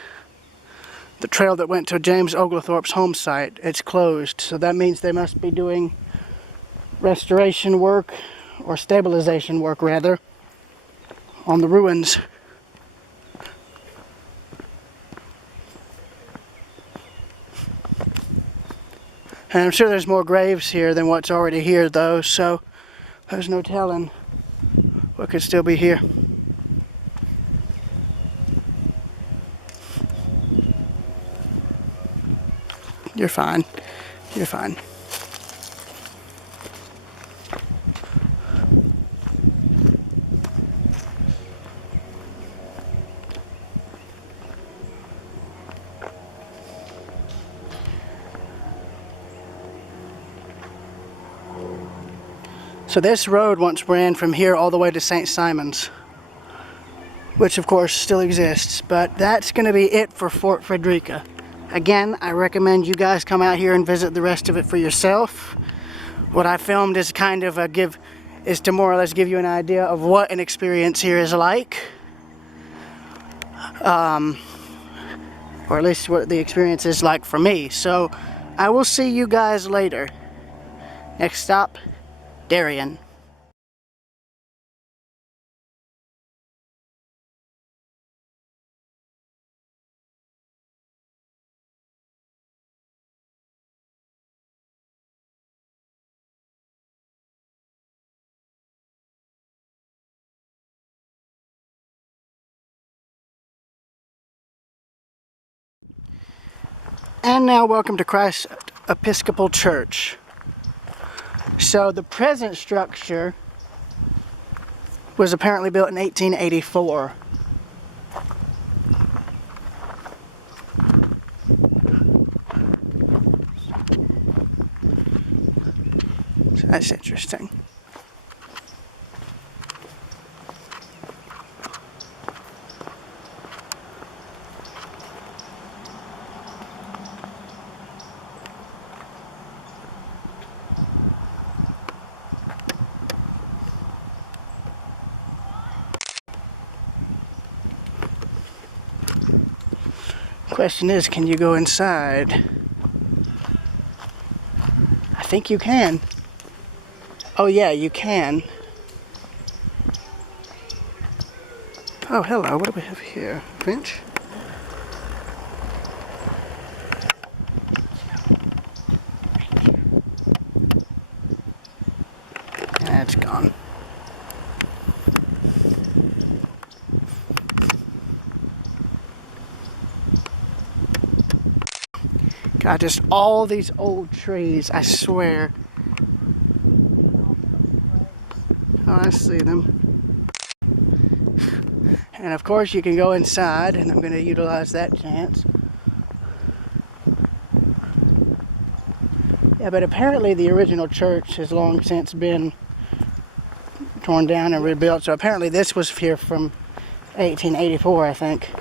the trail that went to James Oglethorpe's home site. It's closed, so that means they must be doing restoration work, or stabilization work rather, on the ruins. And I'm sure there's more graves here than what's already here though, so there's no telling what could still be here. You're fine. You're fine. So this road once ran from here all the way to St. Simon's, which of course still exists, but that's going to be it for Fort Frederica. Again, I recommend you guys come out here and visit the rest of it for yourself. What I filmed is kind of is to more or less give you an idea of what an experience here is like. Or at least what the experience is like for me. So I will see you guys later. Next stop, Darien. And now welcome to Christ Episcopal Church. So the present structure was apparently built in 1884. So that's interesting. Question is, can you go inside? I think you can. Oh yeah, you can. Oh, hello. What do we have here? Bench? That's gone. God, just all these old trees, I swear. Oh, I see them. And of course you can go inside, and I'm going to utilize that chance. Yeah, but apparently the original church has long since been torn down and rebuilt, so apparently this was here from 1884, I think.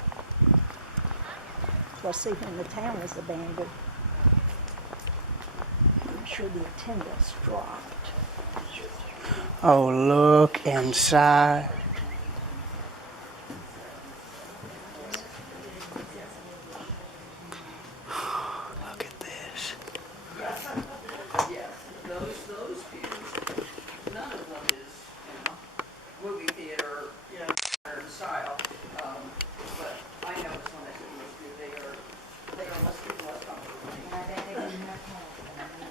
Well, see, when the town was abandoned, I'm sure the attendance dropped. Oh, look inside. Look at this. Yes, those pews, none of them is, movie theater, modern style. But I noticed when I see those pews, they are less comfortable.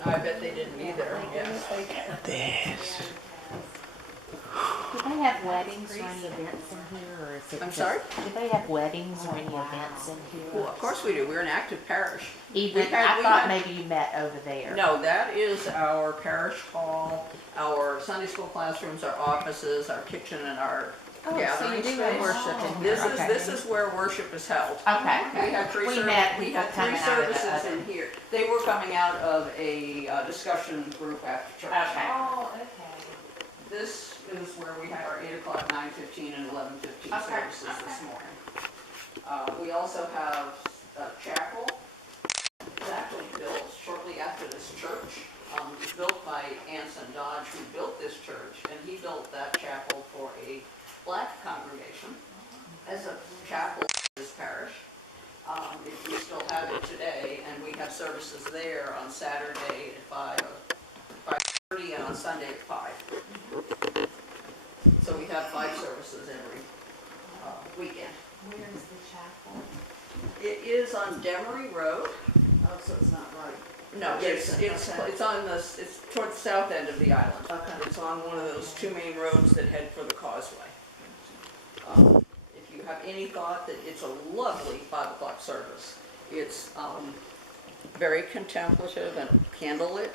I bet they didn't either, yes. Look at this. Do they have weddings or any events in here, or is it? I'm sorry? Do they have weddings or any events in here? Well, of course we do, we're an active parish. Even, I thought maybe you met over there. No, that is our parish hall, our Sunday school classrooms, our offices, our kitchen, and our gathering space. worship in here. This is where worship is held. Okay. We have three met we people have three coming out of the services other. in here. They were coming out of a discussion group after church. Okay. Oh, okay. This is where we had our 8 o'clock, 9:15, and 11:15 Okay. services this morning. We also have a chapel. It was actually built shortly after this church. It was built by Anson Dodge, who built this church, and he built that chapel for a black congregation as a chapel in this parish. We still have it today, and we have services there on Saturday at 5:30 and on Sunday at 5. So we have 5 services every weekend. Where is the chapel? It is on Demery Road. Oh, so it's not right. No, it's on it's towards the south end of the island. Okay. It's on one of those 2 main roads that head for the causeway. If you have any thought that it's a lovely 5 o'clock service, it's very contemplative and candlelit.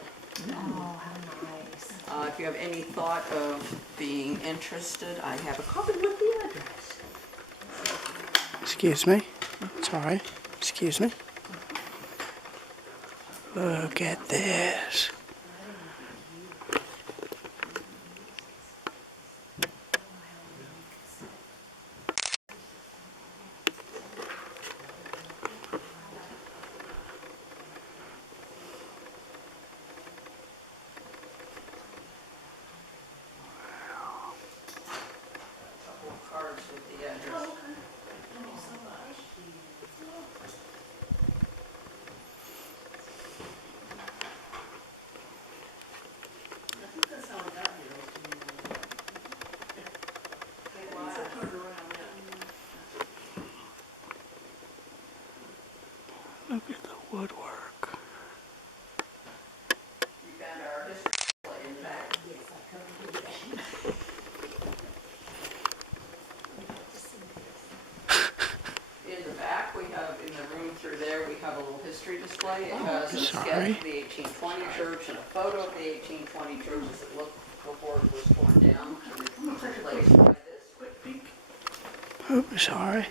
Oh, how nice. If you have any thought of being interested, I have a copy with the address. Excuse me. Sorry. Excuse me. Look at this. Couple of cards with the address. Look at the woodwork. You found our history display in the back. In the back, we have, in the room through there, we have a little history display. It has a sketch sorry. of the 1820 church and a photo of the 1820 church as it looked before it was torn down and replaced by this. Oh, sorry.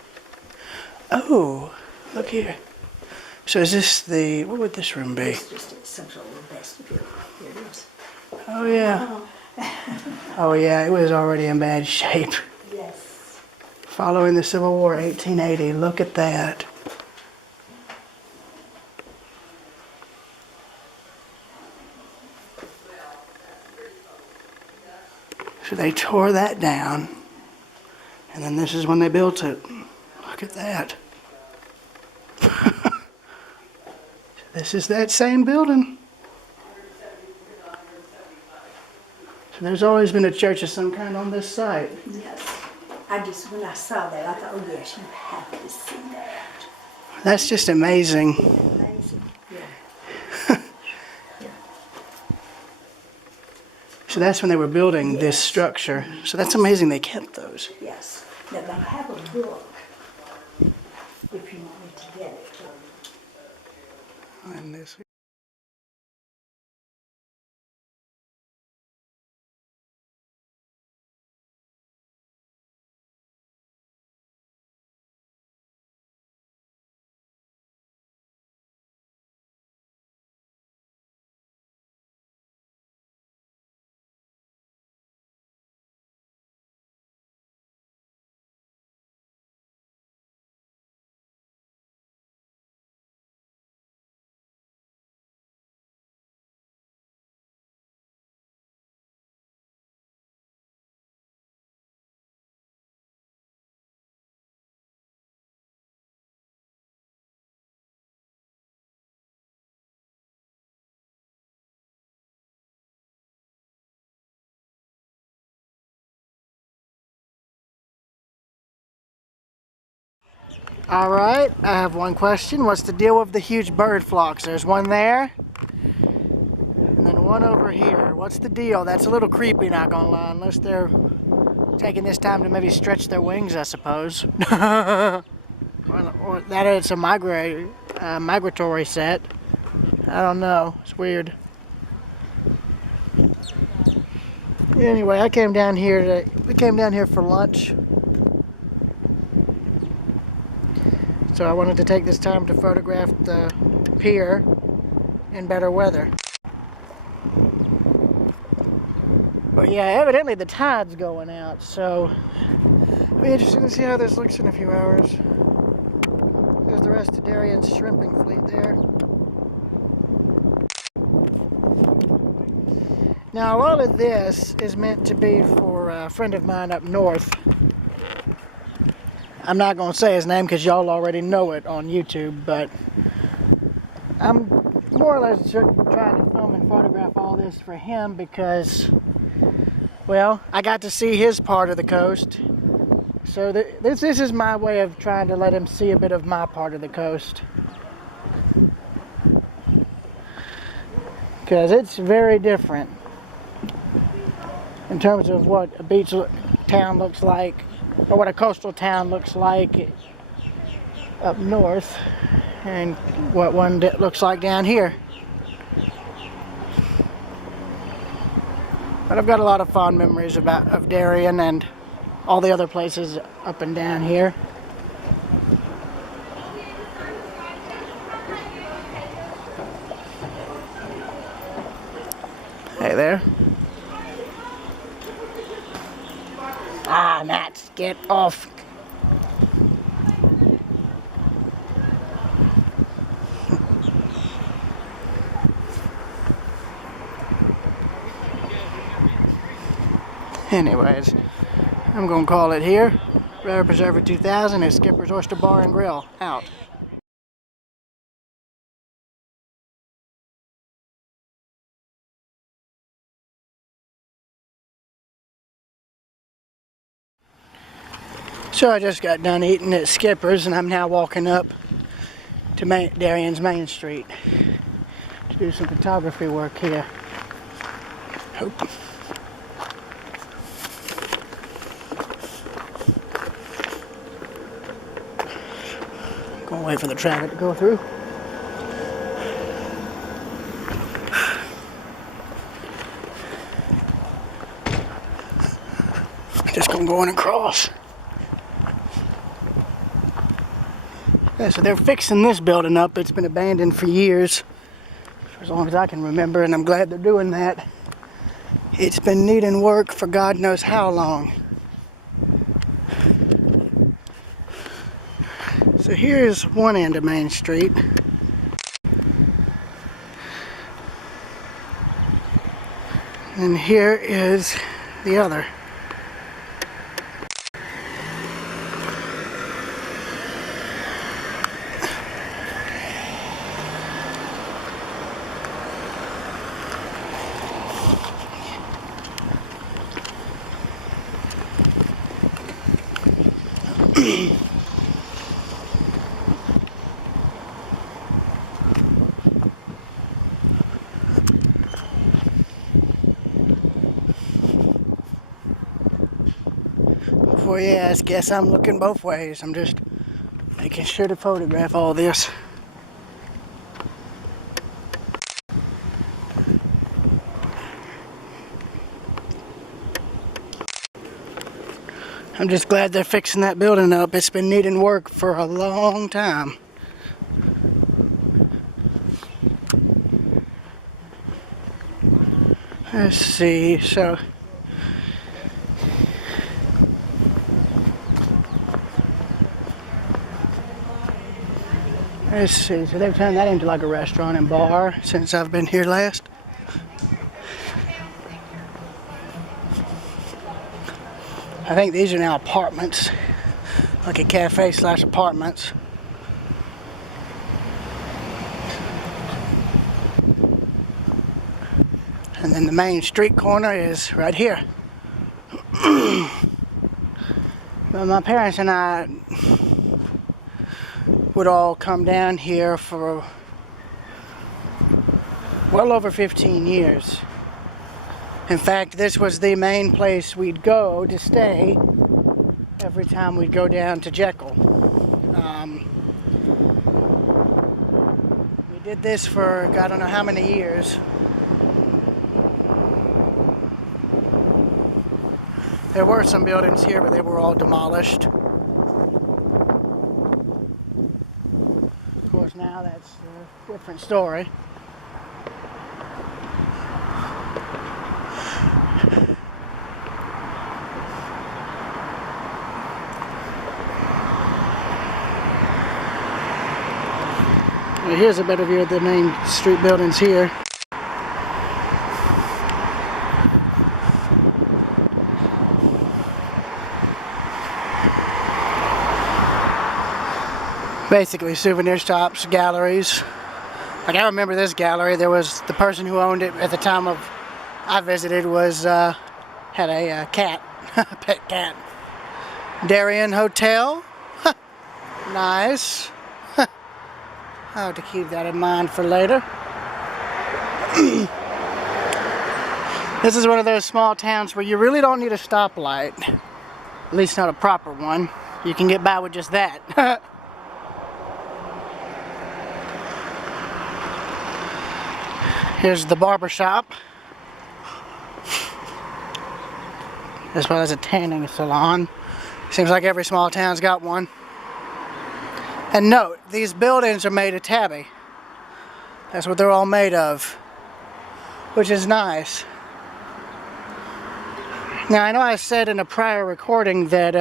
Oh, look here. So is this the, what would this room be? It's just some sort of vestibule. Here it is. Oh, yeah. Oh, yeah, it was already in bad shape. Yes. Following the Civil War, 1880. Look at that. So they tore that down, and then this is when they built it. Look at that. This is that same building. So there's always been a church of some kind on this site. Yes. When I saw that, I thought, oh yes, you have to see that. That's just amazing. Amazing. Yeah. So that's when they were building this structure. So that's amazing they kept those. Yes. Now they have a book, if you want me to get it. And this. All right, I have one question. What's the deal with the huge bird flocks? There's one there, and then one over here. What's the deal? That's a little creepy, not gonna lie, unless they're taking this time to maybe stretch their wings, I suppose. or that it's a migratory set. I don't know. It's weird. Anyway, we came down here for lunch. So I wanted to take this time to photograph the pier in better weather. But yeah, evidently the tide's going out, so it'll be interesting to see how this looks in a few hours. There's the rest of Darien's shrimping fleet there. Now a lot of this is meant to be for a friend of mine up north. I'm not going to say his name because y'all already know it on YouTube, but I'm more or less trying to film and photograph all this for him because, well, I got to see his part of the coast. So this is my way of trying to let him see a bit of my part of the coast. Because it's very different in terms of what a beach town looks like, or what a coastal town looks like up north, and what one looks like down here. But I've got a lot of fond memories of Darien and all the other places up and down here. Hey there. Ah, Matt, get off. Anyways, I'm gonna call it here. Rare Preserver 2000 at Skipper's Oyster Bar and Grill. Out. So I just got done eating at Skipper's and I'm now walking up to Darien's Main Street to do some photography work here. Hope. Gonna wait for the traffic to go through. Just gonna go in and cross. Yeah, so they're fixing this building up. It's been abandoned for years, for as long as I can remember, and I'm glad they're doing that. It's been needing work for God knows how long. So here's one end of Main Street. And here is the other. Before you ask, guess I'm looking both ways. I'm just making sure to photograph all this. I'm just glad they're fixing that building up. It's been needing work for a long time. Let's see, so let's see, so they've turned that into like a restaurant and bar since I've been here last. I think these are now apartments, like a cafe slash apartments. And then the main street corner is right here. Well, my parents and I would all come down here for well over 15 years. In fact, this was the main place we'd go to stay every time we'd go down to Jekyll. We did this for I don't know how many years. There were some buildings here, but they were all demolished. Of course, now that's a different story. Well, here's a better view of the main street buildings here. Basically souvenir shops, galleries. Like I remember this gallery, there was the person who owned it at the time of I visited was had a cat, a pet cat. Darien Hotel, nice. I'll have to keep that in mind for later. This is one of those small towns where you really don't need a stoplight, at least not a proper one. You can get by with just that. Here's the barber shop, as well as a tanning salon. Seems like every small town's got one. And note, these buildings are made of tabby. That's what they're all made of, which is nice. Now, I know I said in a prior recording that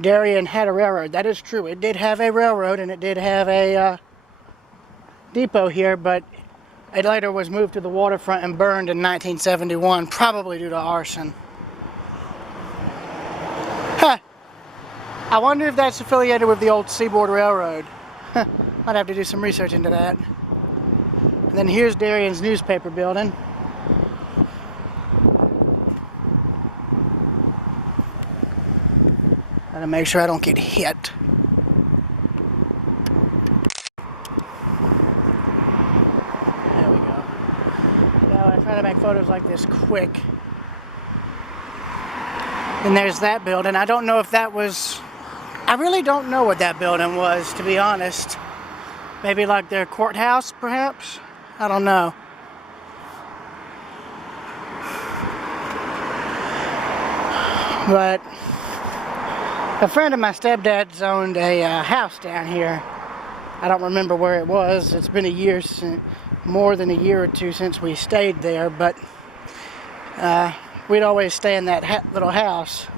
Darien had a railroad. That is true. It did have a railroad and it did have a depot here, but it later was moved to the waterfront and burned in 1971, probably due to arson. Huh. I wonder if that's affiliated with the old Seaboard Railroad. Might have to do some research into that. And then here's Darien's newspaper building. Gotta make sure I don't get hit. I try to make photos like this quick. And there's that building. I don't know if that was... I really don't know what that building was, to be honest. Maybe like their courthouse, perhaps? I don't know. But a friend of my stepdad's owned a house down here. I don't remember where it was. It's been a year since... more than a year or two since we stayed there, but we'd always stay in that little house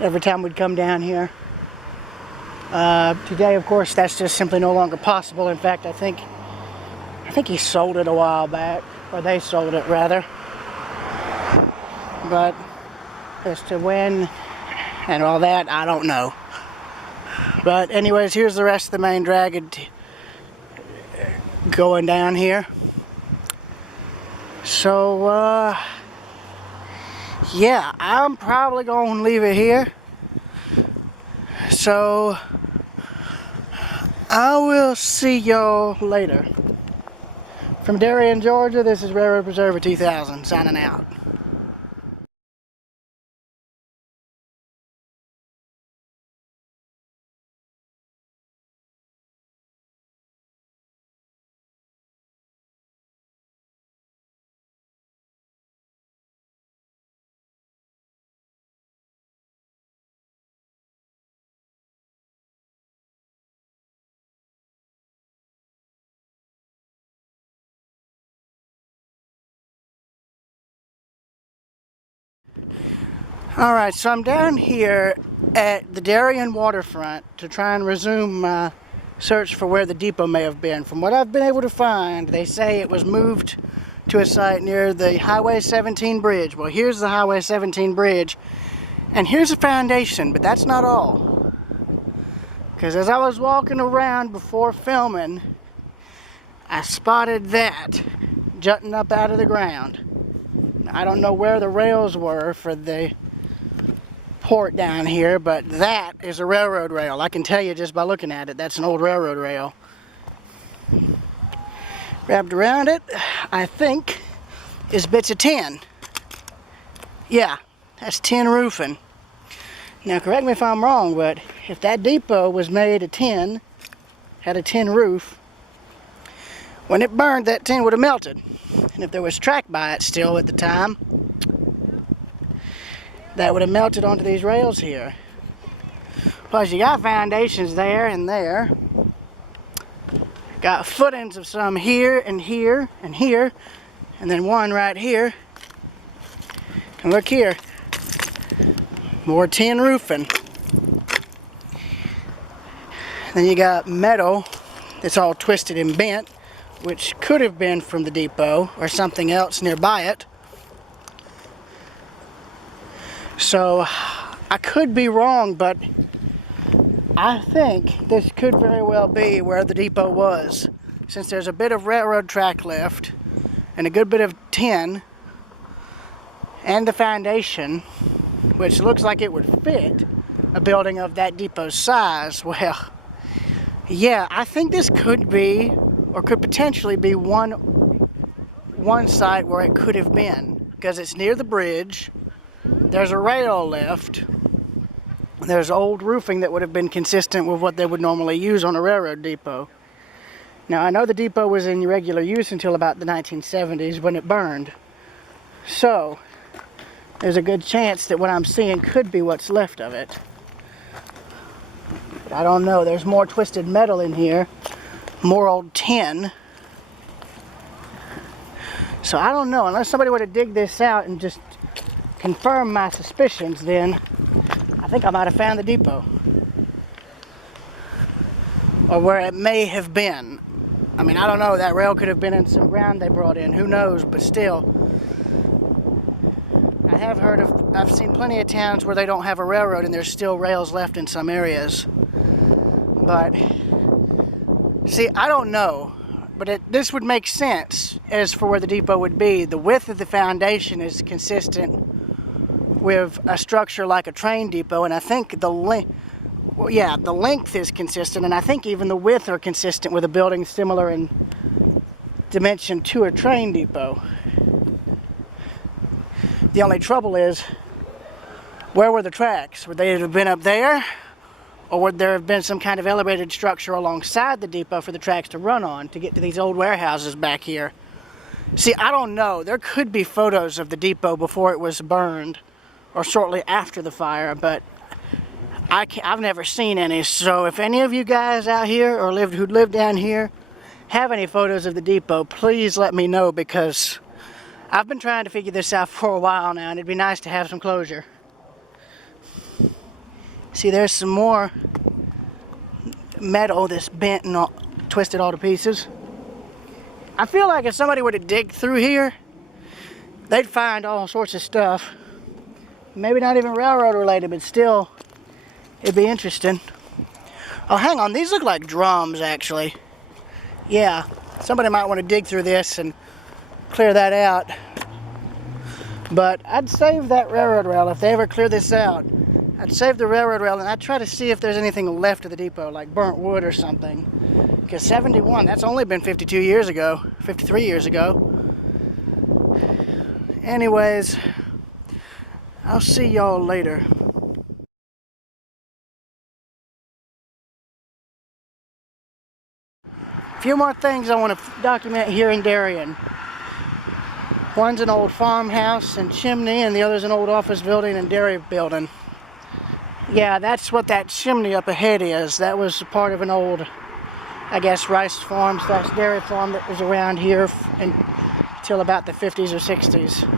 every time we'd come down here. Today, of course, that's just simply no longer possible. In fact, I think he sold it a while back, or they sold it rather. But as to when and all that, I don't know. But anyways, here's the rest of the main dragon going down here. So, yeah, I'm probably going to leave it here. So, I will see y'all later. From Darien, Georgia, this is Railroad Preserver 2000, signing out. Alright, so I'm down here at the Darien waterfront to try and resume my search for where the depot may have been. From what I've been able to find, they say it was moved to a site near the Highway 17 bridge. Well, here's the Highway 17 bridge, and here's the foundation, but that's not all. Because as I was walking around before filming, I spotted that jutting up out of the ground. I don't know where the rails were for the port down here, but that is a railroad rail. I can tell you just by looking at it, that's an old railroad rail. Wrapped around it, I think, is bits of tin. Yeah, that's tin roofing. Now correct me if I'm wrong, but if that depot was made of tin, had a tin roof, when it burned, that tin would have melted. And if there was track by it still at the time, that would have melted onto these rails here. Plus you got foundations there and there. Got footings of some here and here and here, and then one right here. And look here, more tin roofing. Then you got metal that's all twisted and bent, which could have been from the depot or something else nearby it. So I could be wrong, but I think this could very well be where the depot was, since there's a bit of railroad track left and a good bit of tin and the foundation, which looks like it would fit a building of that depot's size. Well, yeah, I think this could be, or could potentially be one site where it could have been, because it's near the bridge. There's a rail left. There's old roofing that would have been consistent with what they would normally use on a railroad depot. Now, I know the depot was in regular use until about the 1970s when it burned. So, there's a good chance that what I'm seeing could be what's left of it. But I don't know. There's more twisted metal in here, more old tin. So I don't know. Unless somebody were to dig this out and just confirm my suspicions, then I think I might have found the depot. Or where it may have been. I mean, I don't know. That rail could have been in some ground they brought in. Who knows? But still, I have heard of, I've seen plenty of towns where they don't have a railroad and there's still rails left in some areas. But, see, I don't know. But this would make sense as for where the depot would be. The width of the foundation is consistent with a structure like a train depot, and I think the length is consistent, and I think even the width are consistent with a building similar in dimension to a train depot. The only trouble is, where were the tracks? Would they have been up there, or would there have been some kind of elevated structure alongside the depot for the tracks to run on to get to these old warehouses back here? See, I don't know. There could be photos of the depot before it was burned, or shortly after the fire, but I've never seen any. So if any of you guys out here or who live down here have any photos of the depot, please let me know, because I've been trying to figure this out for a while now, and it'd be nice to have some closure. See, there's some more metal that's bent and twisted all to pieces. I feel like if somebody were to dig through here, they'd find all sorts of stuff. Maybe not even railroad related, but still, it'd be interesting. Oh, hang on, these look like drums, actually. Yeah, somebody might want to dig through this and clear that out. But I'd save that railroad rail if they ever clear this out. I'd save the railroad rail and I'd try to see if there's anything left of the depot, like burnt wood or something. Because 71, that's only been 52 years ago, 53 years ago. Anyways, I'll see y'all later. A few more things I want to document here in Darien. One's an old farmhouse and chimney, and the other's an old office building and dairy building. Yeah, that's what that chimney up ahead is. That was part of an old, I guess, rice farm slash dairy farm that was around here until about the 50s or 60s.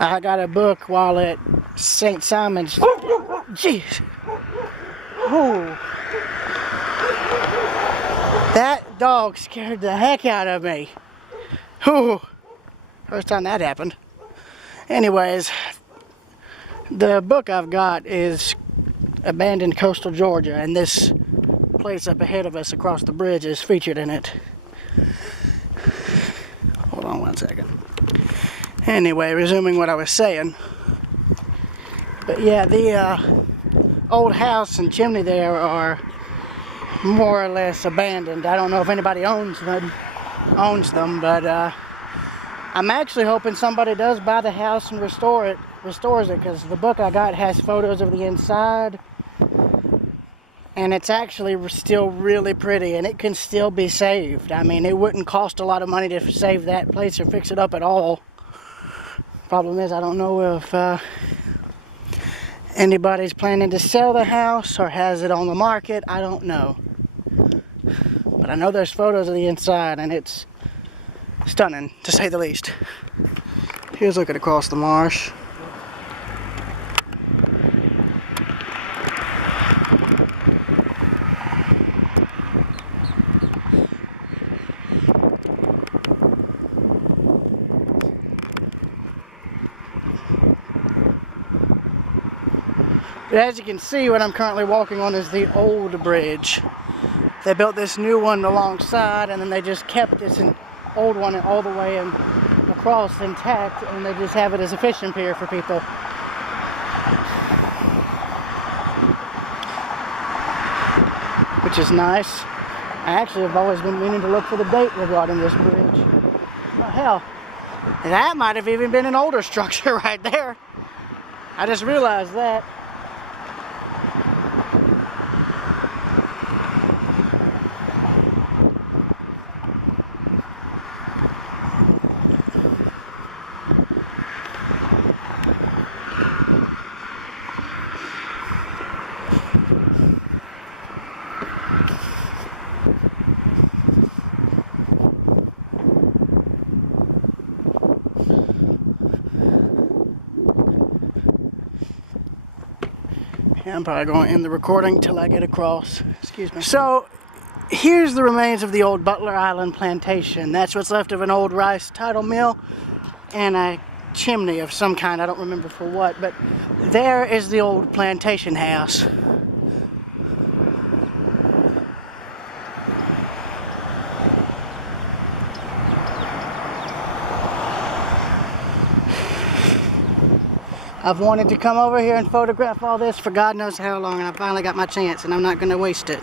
I got a book while at St. Simon's. Jeez. Ooh. That dog scared the heck out of me. Ooh. First time that happened. Anyways, the book I've got is Abandoned Coastal Georgia, and this place up ahead of us across the bridge is featured in it. Hold on one second. Anyway, resuming what I was saying. But yeah, the old house and chimney there are more or less abandoned. I don't know if anybody owns them, but I'm actually hoping somebody does buy the house and restores it, because the book I got has photos of the inside, and it's actually still really pretty, and it can still be saved. I mean, it wouldn't cost a lot of money to save that place or fix it up at all. Problem is, I don't know if anybody's planning to sell the house or has it on the market. I don't know. But I know there's photos of the inside, and it's stunning, to say the least. Here's looking across the marsh. But as you can see, what I'm currently walking on is the old bridge. They built this new one alongside, and then they just kept this old one all the way and across intact, and they just have it as a fishing pier for people. Which is nice. I actually have always been meaning to look for the date regarding this bridge. Oh hell, that might have even been an older structure right there. I just realized that. Yeah, I'm probably going to end the recording till I get across. Excuse me. So, here's the remains of the old Butler Island plantation. That's what's left of an old rice tidal mill and a chimney of some kind. I don't remember for what, but there is the old plantation house. I've wanted to come over here and photograph all this for God knows how long, and I finally got my chance, and I'm not going to waste it.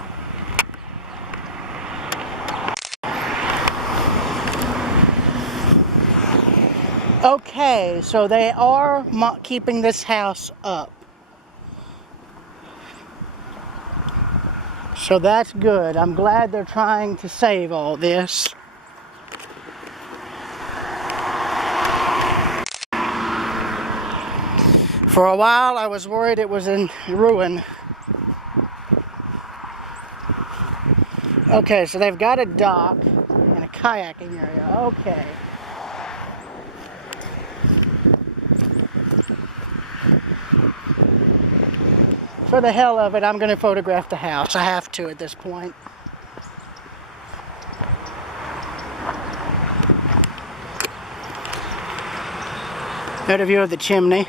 Okay, so they are keeping this house up. So that's good. I'm glad they're trying to save all this. For a while, I was worried it was in ruin. Okay, so they've got a dock and a kayaking area. Okay. For the hell of it, I'm going to photograph the house. I have to at this point. There's a view of the chimney.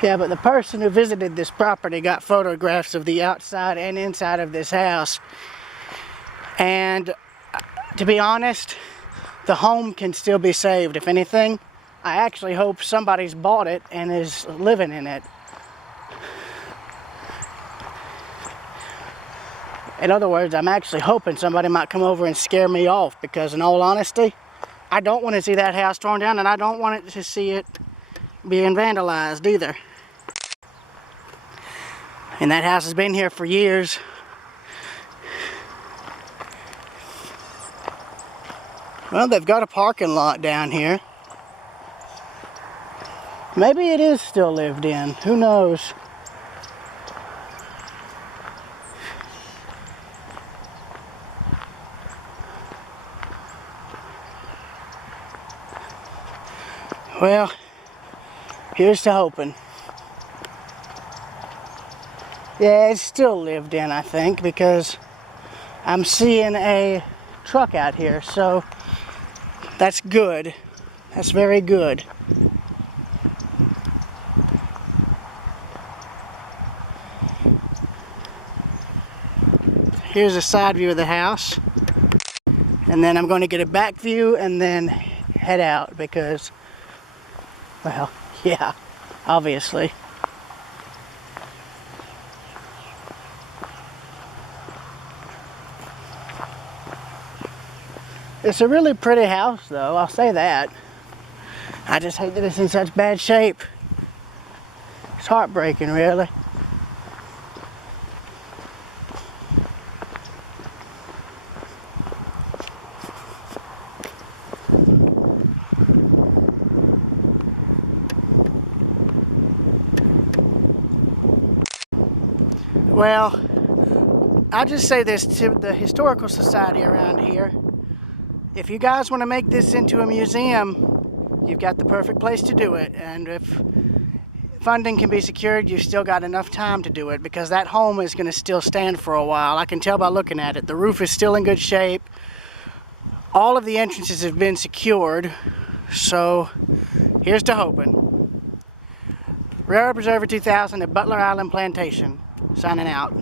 Yeah, but the person who visited this property got photographs of the outside and inside of this house. And to be honest, the home can still be saved. If anything, I actually hope somebody's bought it and is living in it. In other words, I'm actually hoping somebody might come over and scare me off, because in all honesty, I don't want to see that house torn down, and I don't want to see it being vandalized either. And that house has been here for years. Well, they've got a parking lot down here. Maybe it is still lived in. Who knows? Well, here's to hoping. Yeah, it's still lived in, I think, because I'm seeing a truck out here, so that's good. That's very good. Here's a side view of the house, and then I'm going to get a back view and then head out because, well, yeah, obviously. It's a really pretty house, though, I'll say that. I just hate that it's in such bad shape. It's heartbreaking, really. Well, I'll just say this to the Historical Society around here. If you guys want to make this into a museum, you've got the perfect place to do it. And if funding can be secured, you've still got enough time to do it, because that home is going to still stand for a while. I can tell by looking at it. The roof is still in good shape. All of the entrances have been secured. So here's to hoping. Railroad Preserver 2000 at Butler Island Plantation. Signing out.